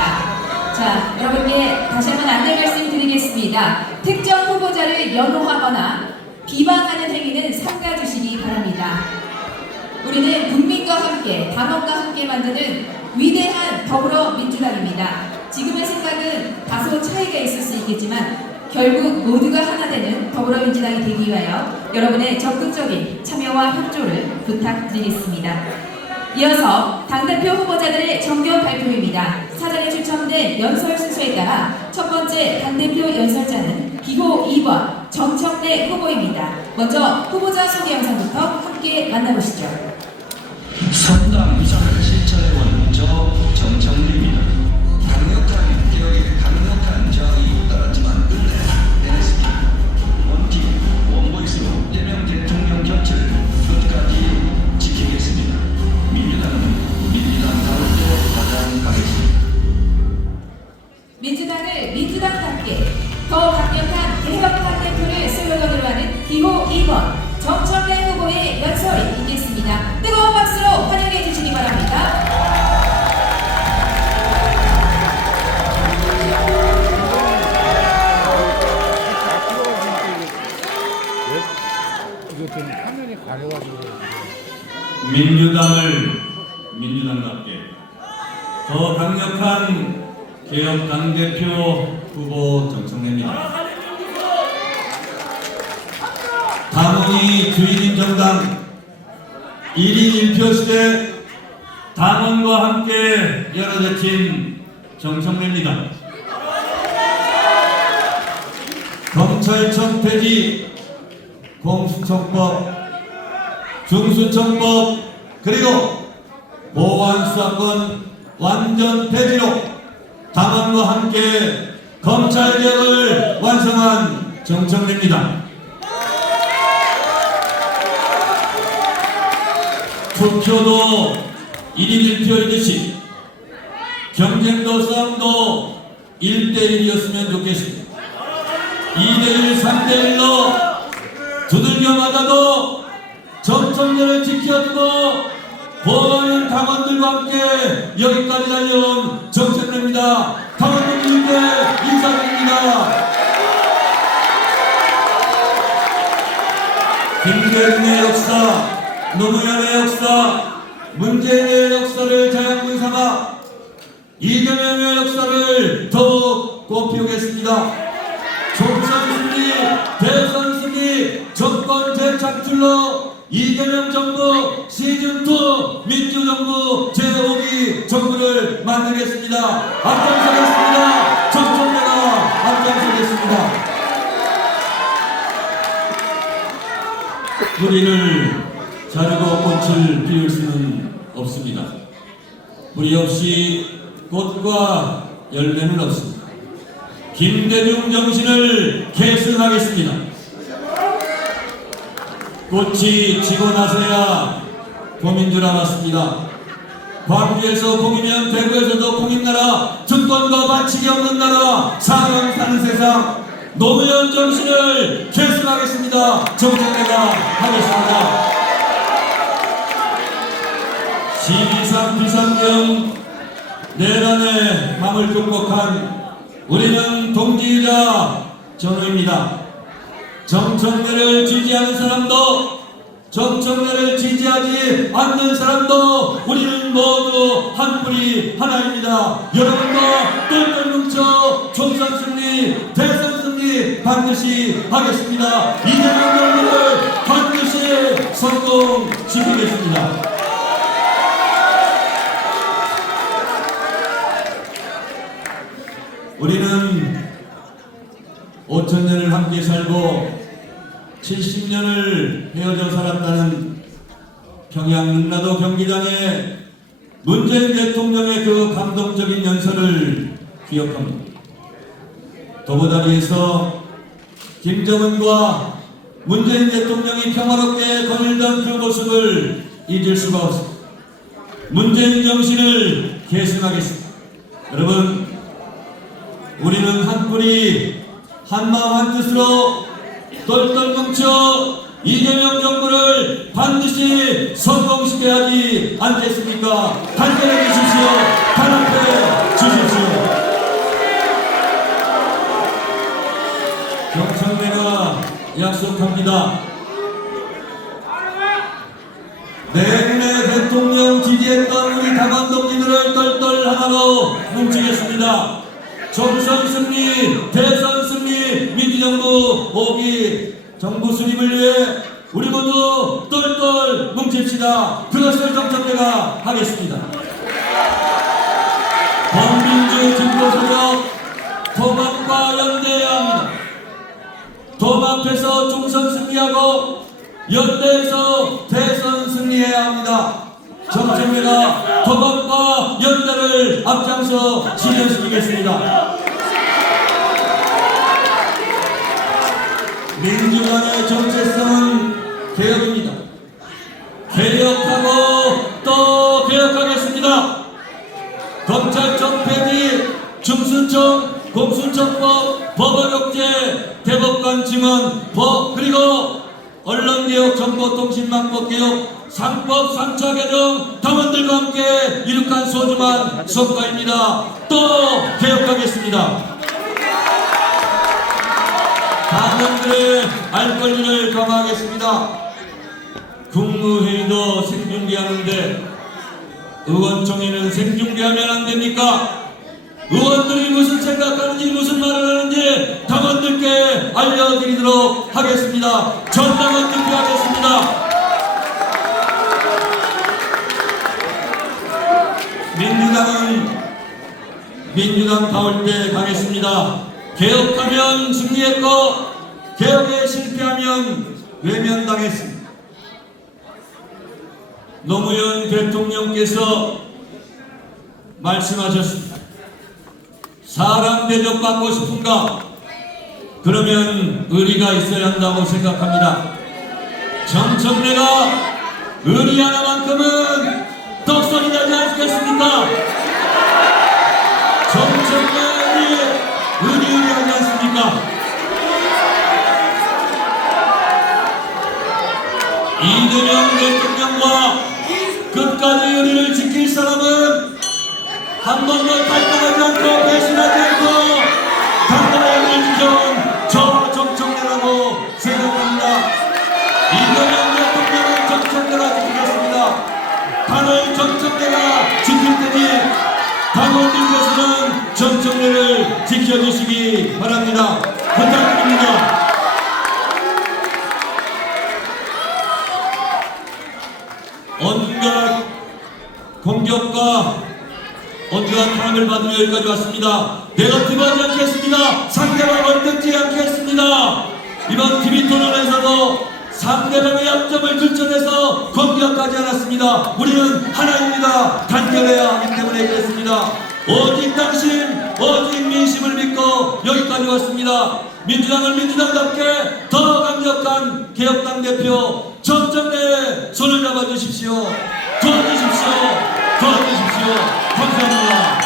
자, 여러분께 다시 한번 안내 말씀드리겠습니다. 특정 후보자를 연호하거나 비방하는 행위는 삼가주시기 바랍니다. 우리는 국민과 함께, 당원과 함께 만드는 위대한 더불어민주당입니다. 지금의 생각은 다소 차이가 있을 수 있겠지만 결국 모두가 하나 되는 더불어민주당이 되기 위하여 여러분의 적극적인 참여와 협조를 부탁드리겠습니다. 이어서 당대표 후보자들의 정견 발표입니다. 사전에 추첨된 연설 순서에 따라 첫 번째 당대표 연설자는 기호 2번 정청래 후보입니다. 먼저 후보자 소개 영상부터 함께 만나보시죠. 선당 비전을 실천해온 저 정청래입니다. 강력한 개혁에 강력한 저항이 따랐지만 끝내 NSP, 원팀, 원보이스로 이재명 대통령 곁을 끝까지 지키겠습니다. 민주당은 민주당다울 때 가장 가겠습니다. 민주당을 민주당답게 더 강력한 개혁 당대표를 슬로건으로 하는 기호 2번 정청래 후보의 연설이 있겠습니다. 뜨거운 박수로 환영해 주시기 바랍니다. 민주당을 민주당답게 더 강력한 개혁 당대표 후보 정청래입니다. 당원이 주인인 정당 1인 1표 시대 당원과 함께 열어제친 정청래입니다. 검찰청 폐지, 공수처법, 중수청법 그리고 보안수사권 완전 폐지로 당원과 함께 검찰개혁을 완성한 정청래입니다. 투표도 1인 1표이듯이 경쟁도 싸움도 1대1이었으면 좋겠습니다. 2대1, 3대1로 두들겨 맞아도 정청래를 지켜주고 보는 당원들과 함께 여기까지 달려온 정청래입니다. 당원들께 인사드립니다. 김대중의 역사, 노무현의 역사, 문재인의 역사를 자양분 삼아 이재명의 역사를 더욱 꽃피우겠습니다. 총선 승리, 대선 승리, 정권 재창출로 이재명 정부 시즌2 민주정부 제5기 정부를 만들겠습니다. 앞장서겠습니다. 정청래가 앞장서겠습니다. 뿌리를 자르고 꽃을 피울 수는 없습니다. 뿌리 없이 꽃과 열매는 없습니다. 김대중 정신을 계승하겠습니다. 꽃이 지고 나서야 봄인 줄 알았습니다. 광주에서 봄이면 대구에서도 봄인나라, 특권과 반칙이 없는 나라, 사람 사는 세상, 노무현 정신을 계승하겠습니다. 정청래가 하겠습니다. 시비상 비상경 내란의 밤을 극복한 우리는 동지이자 전우입니다. 정청래를 지지하는 사람도 정청래를 지지하지 않는 사람도 우리는 모두 한 뿌리 하나입니다. 여러분도 똘똘 뭉쳐 총선 승리, 대선 승리 반드시 하겠습니다. 이재명 정부를 반드시 성공시키겠습니다. 우리는 5,000년을 함께 살고 70년을 헤어져 살았다는 평양 능라도 경기장에 문재인 대통령의 그 감동적인 연설을 기억합니다. 도보다리에서 김정은과 문재인 대통령이 평화롭게 거닐던 그 모습을 잊을 수가 없습니다. 문재인 정신을 계승하겠습니다. 여러분, 우리는 한 뿌리 한마음 한뜻으로 똘똘 뭉쳐 이재명 정부를 반드시 성공시켜야 하지 않겠습니까? 단결해 주십시오. 단합해 주십시오. 정청래가 약속합니다. 내년에 대통령 지지했던 우리 당원 동지들을 똘똘 하나로 뭉치겠습니다. 총선 승리, 대선 승리, 민주정부 5기 정부 수립을 위해 우리 모두 똘똘 뭉칩시다. 그것을 정청래가 하겠습니다. 범민주 진보세력 통합과 연대해야 합니다. 통합해서 총선 승리하고 연대해서 대선 승리해야 합니다. 정청래가 통합과 연대를 앞장서 실현시키겠습니다. 민주당의 정체성은 개혁입니다. 개혁하고 또 개혁하겠습니다. 검찰청 폐지, 중수청, 공수처법, 법원혁제, 대법관 증언, 그리고 언론개혁, 정보통신망법개혁, 3법 3차 개정 당원들과 함께 이룩한 소중한 성과입니다. 또 개혁하겠습니다. 당원들의 알 권리를 강화하겠습니다. 국무회의도 생중계하는데 의원총회는 생중계하면 안 됩니까? 의원들이 무슨 생각하는지 무슨 말을 하는지 당원들께 알려드리도록 하겠습니다. 전 당원 투표하겠습니다. 민주당 나올 때 가겠습니다. 개혁하면 승리했고 개혁에 실패하면 외면당했습니다. 노무현 대통령께서 말씀하셨습니다. 사람 대접받고 싶은가? 그러면 의리가 있어야 한다고 생각합니다. 정청래가 의리 하나만큼은 떡소리 나지 않겠습니까? 정청래의 의리하지 않습니까? 이재명 대통령과 끝까지 의리를 지킬 사람은 한 번도 탈당하지 않고 배신하지 않고 당당하게 의리를 지켜온 저 정청래라고 생각합니다. 이재명 대통령은 정청래가 지키겠습니다. 단을 정청래가 지킬 테니 당원들께서는 정청래를 지켜주시기 바랍니다. 부탁드립니다. 온갖 공격과 온갖 탄압을 받으며 여기까지 왔습니다. 네거티브하지 않겠습니다. 상대방을 뜯지 않겠습니다. 이번 TV 토론에서도 상대방의 약점을 들춰내서 공격하지 않았습니다. 우리는 하나입니다. 단결해야 하기 때문에 그랬습니다. 오직 당신, 오직 민심을 믿고 여기까지 왔습니다. 민주당을 민주당답게 더 강력한 개혁당 대표 정청래 손을 잡아주십시오. 도와주십시오. 도와주십시오. 감사합니다.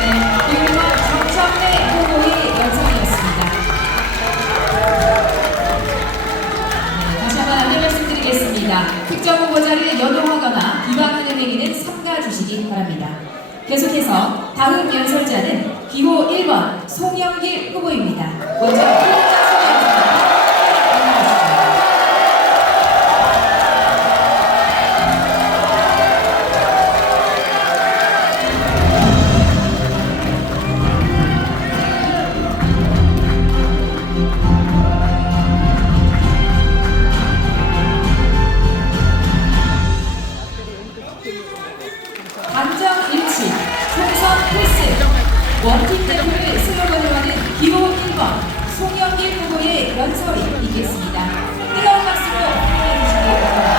네, 이번 정청래 후보의 연설이었습니다. 네, 다시 한번 안내 말씀드리겠습니다. 특정 후보자를 연호하거나 비방하는 행위는 삼가주시기 바랍니다. 계속해서 다음 연설자는 기호 1번 송영길 후보입니다. 먼저 후보자 소개합니다. 감정 일치, 총선 패스, 원팀 대표를 슬로건으로 하는 기호 1번 송영길 후보의 연설이 있겠습니다. 뜨거운 박수로 환영해 주시기 바랍니다.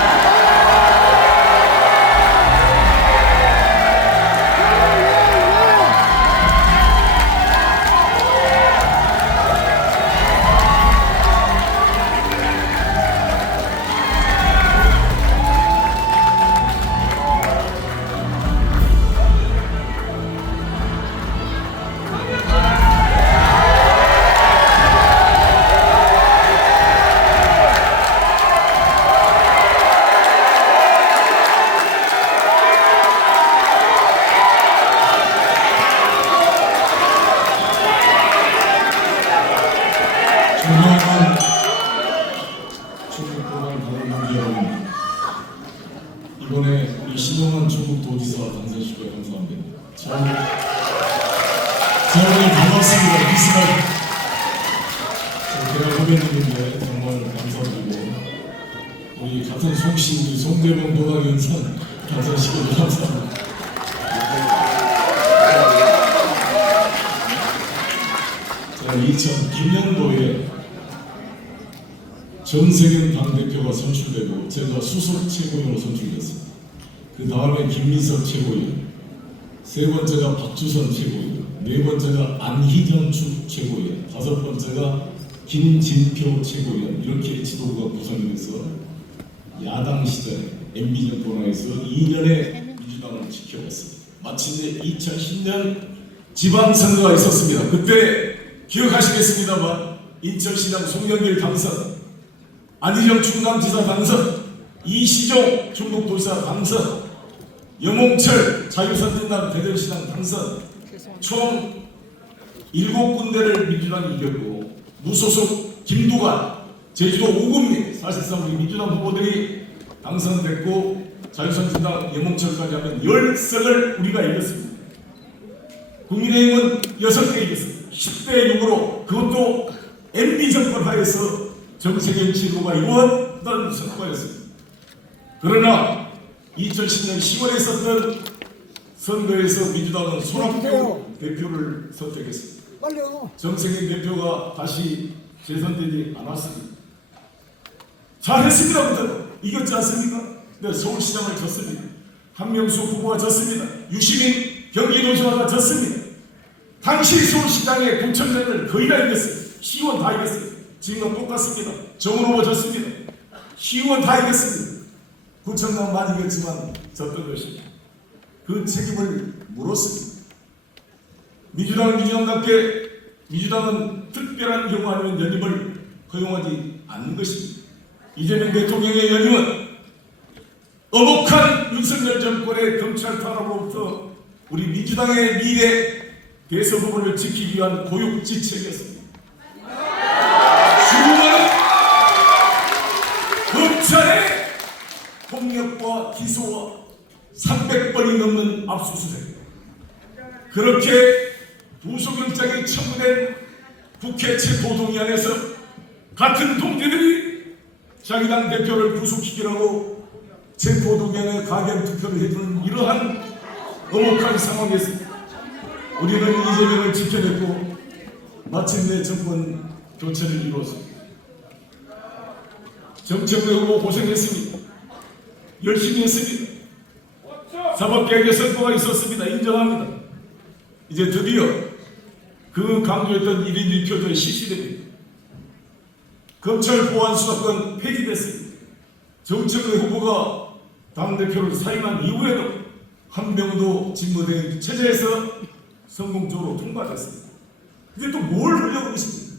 존경하는 충북도당 당원들 여러분, 이번에 우리 신동환 충북도지사 당선시켜 감사합니다. 여러분 반갑습니다. 비스말 제가 후배님인데 정말 감사드리고 우리 같은 송씨 우리 송대범 도당연산 같은 시골 감사합니다. 제가 2002년도에 전세균 당대표가 선출되고 제가 수석 최고위원으로 선출됐습니다. 그 다음에 김민석 최고위원, 세 번째가 박주선 최고위원, 네 번째가 안희정 최고위원, 다섯 번째가 김진표 최고위원, 이렇게 지도부가 구성이 돼서 야당 시절에 MB 정권하에서 2년의 민주당을 지켜왔습니다. 마침내 2010년 지방선거가 있었습니다. 그때 기억하시겠습니다만 인천시장 송영길 당선, 안희정 충남지사 당선, 이시종 충북도지사 당선, 염홍철 자유선진당 대전시장 당선, 총 7군데를 민주당이 이겼고 무소속 김두관 제주도 5군민 사실상 우리 민주당 후보들이 당선됐고 자유선진당 염홍철까지 하면 10석을 우리가 이겼습니다. 국민의힘은 6개 이겼습니다. 10대 6으로 그것도 MB 정권 하에서 정세균 지도가 이루었던 성과였습니다. 그러나 2010년 10월에 있었던 선거에서 민주당은 손학규 대표를 선택했습니다. 정세균 대표가 다시 재선되지 않았습니다. 잘했습니다. 그때도 이겼지 않습니까? 네, 서울시장을 졌습니다. 한명수 후보가 졌습니다. 유시민 경기도지사가 졌습니다. 당시 서울시장의 구청장을 거의 다 이겼어요. 시의원 다 이겼어요. 지금은 똑같습니다. 정은 후보 졌습니다. 시의원 다 이겼습니다. 구청장 많이 이겼지만 졌던 것입니다. 그 책임을 물었습니다. 민주당은 민주당답게 민주당은 특별한 경우 아니면 연임을 허용하지 않는 것입니다. 이재명 대통령의 연임은 어목한 윤석열 정권의 검찰 탄압으로부터 우리 민주당의 미래 대선 후보를 지키기 위한 고육지책이었습니다. 수많은 검찰의 폭력과 기소와 300번이 넘는 압수수색, 그렇게 구속영장이 청구된 국회 체포동의안에서 같은 동지들이 자기 당 대표를 구속시키라고 체포동의안에 가결투표를 해주는 이러한 엄혹한 상황에서 우리는 이재명을 지켜냈고 마침내 정권 교체를 이루었습니다. 정청래 후보 고생했습니다. 열심히 했습니다. 사법개혁의 성과가 있었습니다. 인정합니다. 이제 드디어 그 강조했던 1인 1표도 실시됩니다. 검찰 보안 수사권 폐지됐습니다. 정청래 후보가 당대표를 사임한 이후에도 한 명도 직무대행 체제에서 성공적으로 통과됐습니다. 근데 또 뭘 하려고 그러십니까?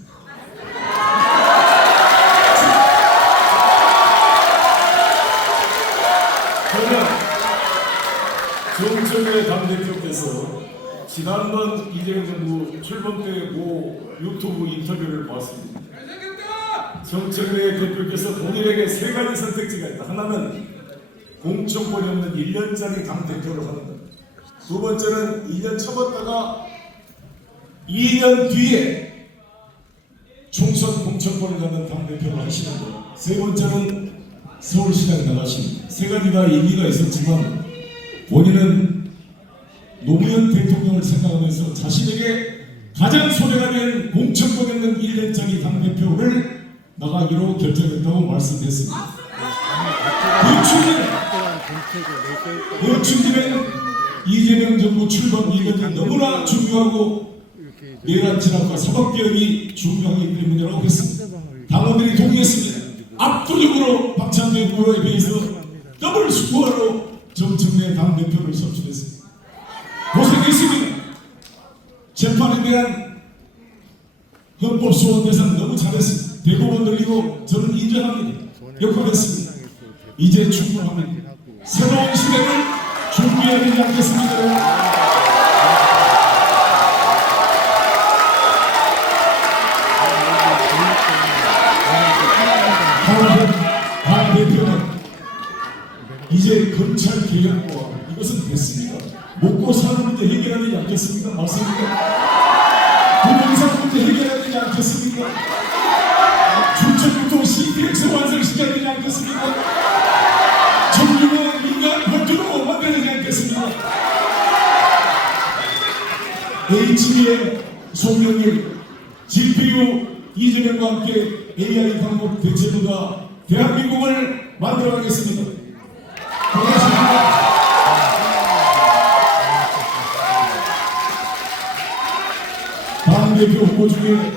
저는 정청래 당대표께서 지난번 이재명 정부 출범 때 유튜브 인터뷰를 봤습니다. 정청래 대표께서 본인에게 3가지 선택지가 있다. 하나는 공천권이 없는 1년짜리 당대표를 하는 것. 두 번째는 2년 쳐봤다가 2년 뒤에 총선 공천권을 갖는 당대표를 하시는 것. 세 번째는 서울시장 나가시는 것. 3가지 다 일리가 있었지만 본인은 노무현 대통령을 생각하면서 자신에게 가장 소외가 된 공천권 없는 1년짜리 당대표를 나가기로 결정했다고 말씀했습니다. 그 추진은 이재명 정부 출범 이전이 너무나 중요하고 내란 진압과 사법개혁이 중요하기 때문이라고 했습니다. 당원들이 동의했습니다. 압도적으로 박찬대 후보에 비해서 더블 스코어로 정청래 당대표를 선출했습니다. 고생했습니다. 재판에 대한 헌법소원 대상 너무 잘했습니다. 대법원 늘리고 저는 인정합니다. 역할했습니다. 이제 충분합니다. 새로운 시대를 준비해야 되지 않겠습니까? 박 대표는 이제 검찰 개혁과 이것은 됐습니다. 먹고 사는 문제 해결해야 되지 않겠습니까? 맞습니까? 문제 해결해야 되지 않겠습니까? 충청북도 CPX 완성시켜야 되지 않겠습니까? 정규모 민간 활주로 만들어야 되지 않겠습니까? HB의 송영길, GPU 이재명과 함께 AI 방법 대체부가 대한민국을 만들어가겠습니다. 고맙습니다. 당대표 후보 중에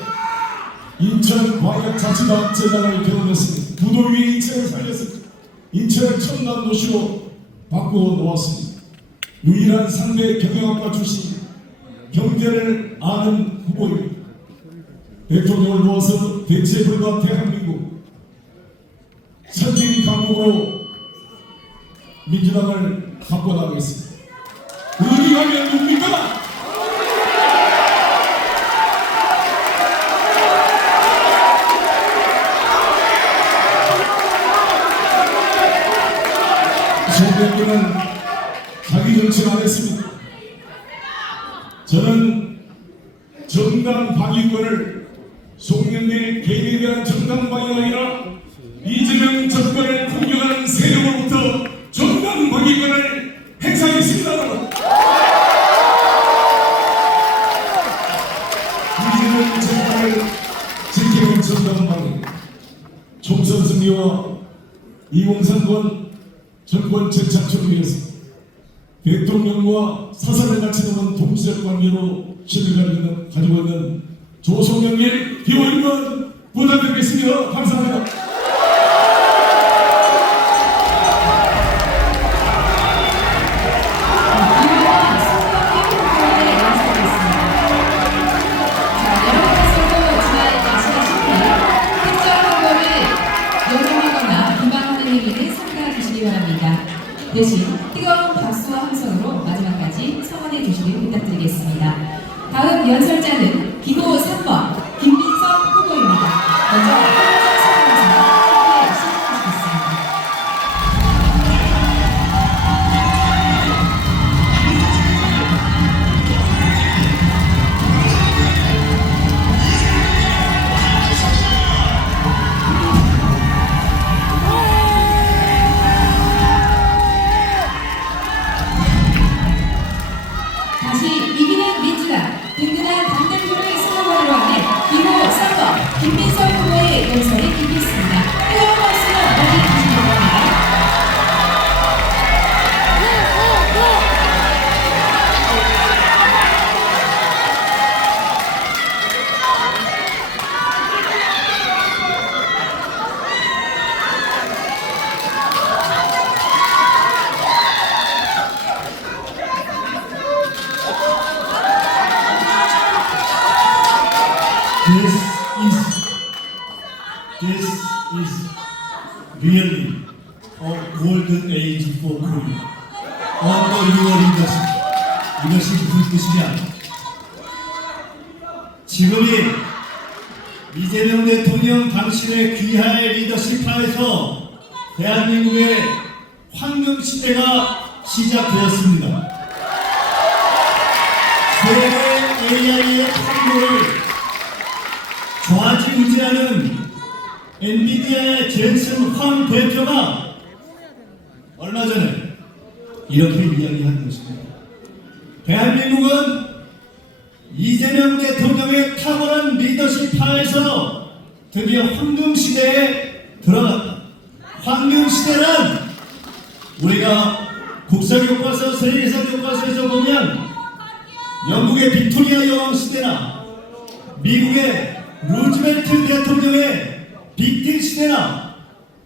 인천광역자치단체장을 경험했습니다. 무더위에 인천을 살렸습니다. 인천을 첨단도시로 바꾸어 놓았습니다. 유일한 상대 경영학과 출신, 경제를 아는 후보입니다. 대통령을 놓아서 대체 불가 대한민국 선진 강국으로 민주당을 바꿔나가겠습니다. 어디 가면 누굽니까? 송영길은 자기 정치를 안 했습니다. 저는 정당 방위권을 송영길 개인에 대한 정당 방위가 아니라 이재명 정권을 공격하는 세력으로부터 정당 방위권을 행사했습니다. 이재명 정권을 지키는 정당 방위, 총선 승리와 2030 정권 재창출을 위해서 대통령과 사사를 같이 놓은 동시적 관계로 신뢰를 가지고 있는 조송영길 기호일번 부탁드리겠습니다. 감사합니다. 대신 뜨거운 박수와 함성으로 마지막까지 성원해 주시길 부탁드리겠습니다. 다음 연설자는 기호 3번 김민석 후보입니다. 먼저 함께 시작하시겠습니다. 든든한 당대표를 수호하러 하는 기호 3번 김민석 후보의 연설을 듣겠습니다. 뜨거운 박수로 맞이해 주시기 바랍니다. This is really a golden age for Korea. 언더 유월인 이것이 무슨 뜻이냐? 지금이 이재명 대통령 당신의 귀하의 리더십 하에서 대한민국의 황금 시대가 시작되었습니다. 세계 AI의 판도를 좌지우지하는 엔비디아의 젠슨 황 대표가 얼마 전에 이렇게 이야기한 것입니다. 대한민국은 이재명 대통령의 탁월한 리더십 하에서 드디어 황금시대에 들어갔다. 황금시대는 우리가 국사교과서, 세계사 교과서에서 보면 영국의 빅토리아 여왕 시대나 미국의 루즈벨트 대통령의 빅딜 시대나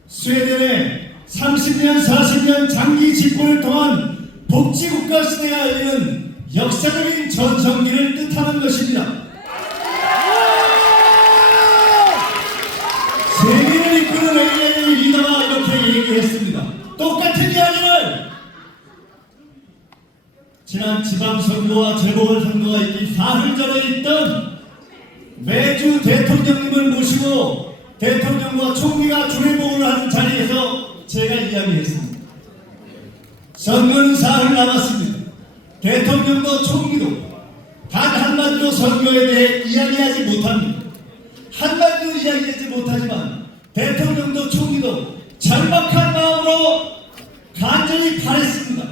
스웨덴의 30년, 40년 장기 집권을 통한 복지국가 시대가 열리는 역사적인 전성기를 뜻하는 것입니다. 세계를 이끄는 AI 리더가 이렇게 얘기했습니다. 똑같은 이야기를 지난 지방선거와 재보궐선거가 있기 사흘 전에 있던 매주 대통령님을 모시고 대통령과 총리가 주례복을 하는 자리에서 제가 이야기했습니다. 선거는 사흘 남았습니다. 대통령도 총리도 단 한마디도 선거에 대해 이야기하지 못합니다. 한마디도 이야기하지 못하지만 대통령도 총리도 절박한 마음으로 간절히 바랬습니다.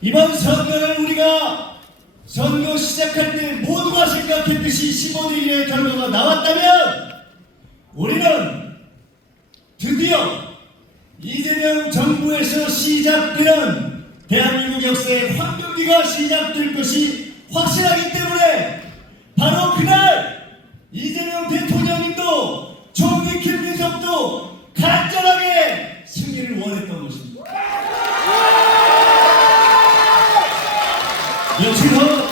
이번 선거를 우리가 선거 시작할 때 모두가 생각했듯이 15대 1의 결과가 나왔다면 우리는 드디어 이재명 정부에서 시작되는 대한민국 역사의 황금기가 시작될 것이 확실하기 때문에 바로 그날 이재명 대통령님도 총리 김민석도 간절하게 승리를 원했던 것입니다. 며칠 후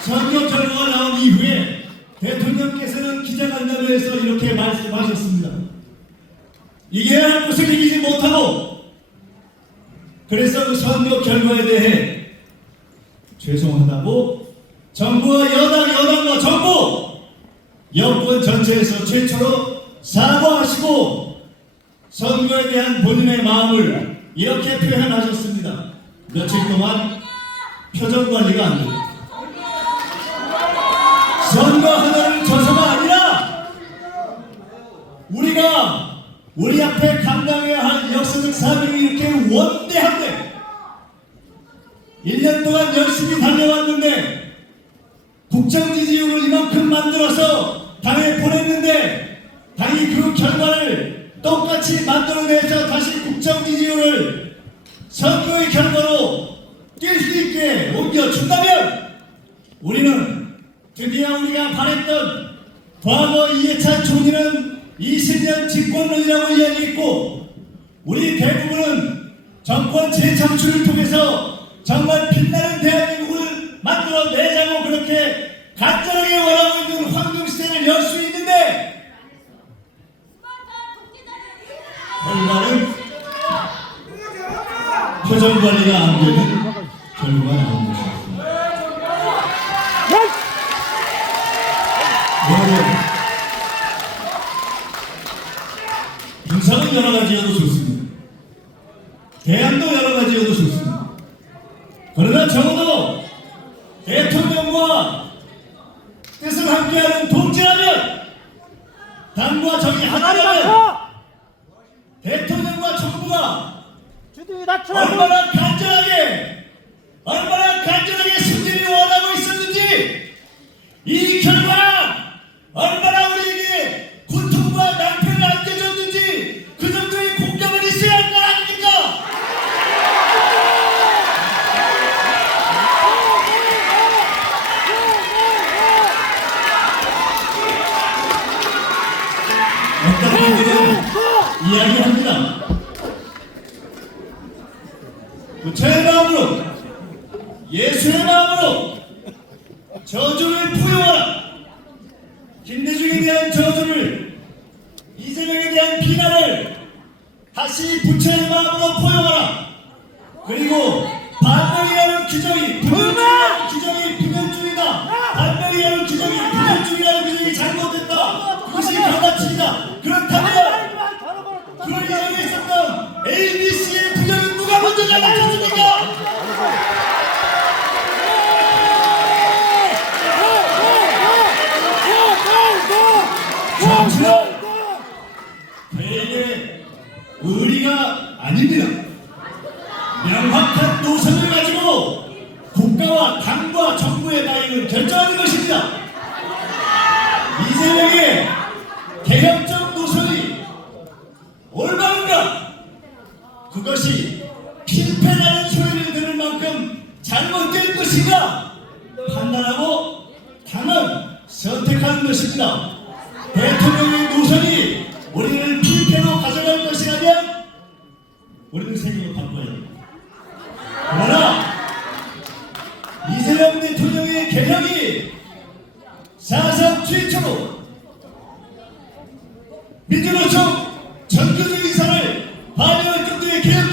선거 결과가 나온 이후에 대통령께서는 기자간담회에서 이렇게 말씀하셨습니다. 이겨야 것을 이기지 못하고 그래서 그 선거 결과에 대해 죄송하다고 정부와 여당과 정부 여권 전체에서 최초로 사과하시고 선거에 대한 본인의 마음을 이렇게 표현하셨습니다. 며칠 동안 표정 관리가 안 됩니다. 선거 하나를 져서가 아니라 우리가 우리 앞에 감당해야 할 역사적 사명이 이렇게 원대한데 1년 동안 열심히 달려왔는데 국정 지지율을 이만큼 만들어서 당에 보냈는데 당이 그 결과를 똑같이 만들어내서 다시 국정 지지율을 선거의 결과로 뛸 수 있게 옮겨준다면 우리는 드디어 우리가 바랬던 과거 이해찬 총리는 20년 집권론이라고 이야기했고 우리 대부분은 정권 재창출을 통해서 정말 빛나는 대한민국을 만들어내자고 그렇게 간절하게 원하고 있는 황금시대를 열 수 있는데 결과는 표정 관리가 안 되는 결과가 나온 것입니다. 여러분, 인상은 여러 가지여도 좋습니다. 대안도 여러 가지여도 좋습니다. 그러나 적어도 대통령과 뜻을 함께하는 동지라면 당과 정이 하나라면 대통령과 정부가 얼마나 간절하게 승리를 원하고 있었는지 이 결과 얼마나 우리에게 고통과 낭패를 안겨줬는지 그 정도의 공감을 있어야 할 거 아닙니까? 어떤 분들은 이야기합니다. 부처의 마음으로 예수의 마음으로 저주를 부여하라. 김대중에 대한 저주를 이재명에 대한 비난을 다시 부처의 마음으로 포용하라. 그리고 반명이라는 규정이 불면증이다. 반명이라는 규정이 불면증이라는 규정이 잘못됐다. 그것이 가다치다. 그렇다면 그 이전에 있었던 ABC의 부정은 누가 먼저 잘못했습니까? 정치는 개인의 의리가 아닙니다. 명확한 노선을 가지고 국가와 당과 정부의 방향을 결정하는 것입니다. 이재명의 개혁적 노선이 올바른가? 그것이 필패라는 소리를 들을 만큼 잘못된 것인가? 판단하고 당은 선택하는 것입니다. 대통령의 노선이 우리를 필패로 가져갈 것이라면 우리는 생각을 바꿔야 합니다. 그러나 이재명 대통령의 개혁이 사상 최초로 민주노총 전교조 인사를 반영할 정도의 개혁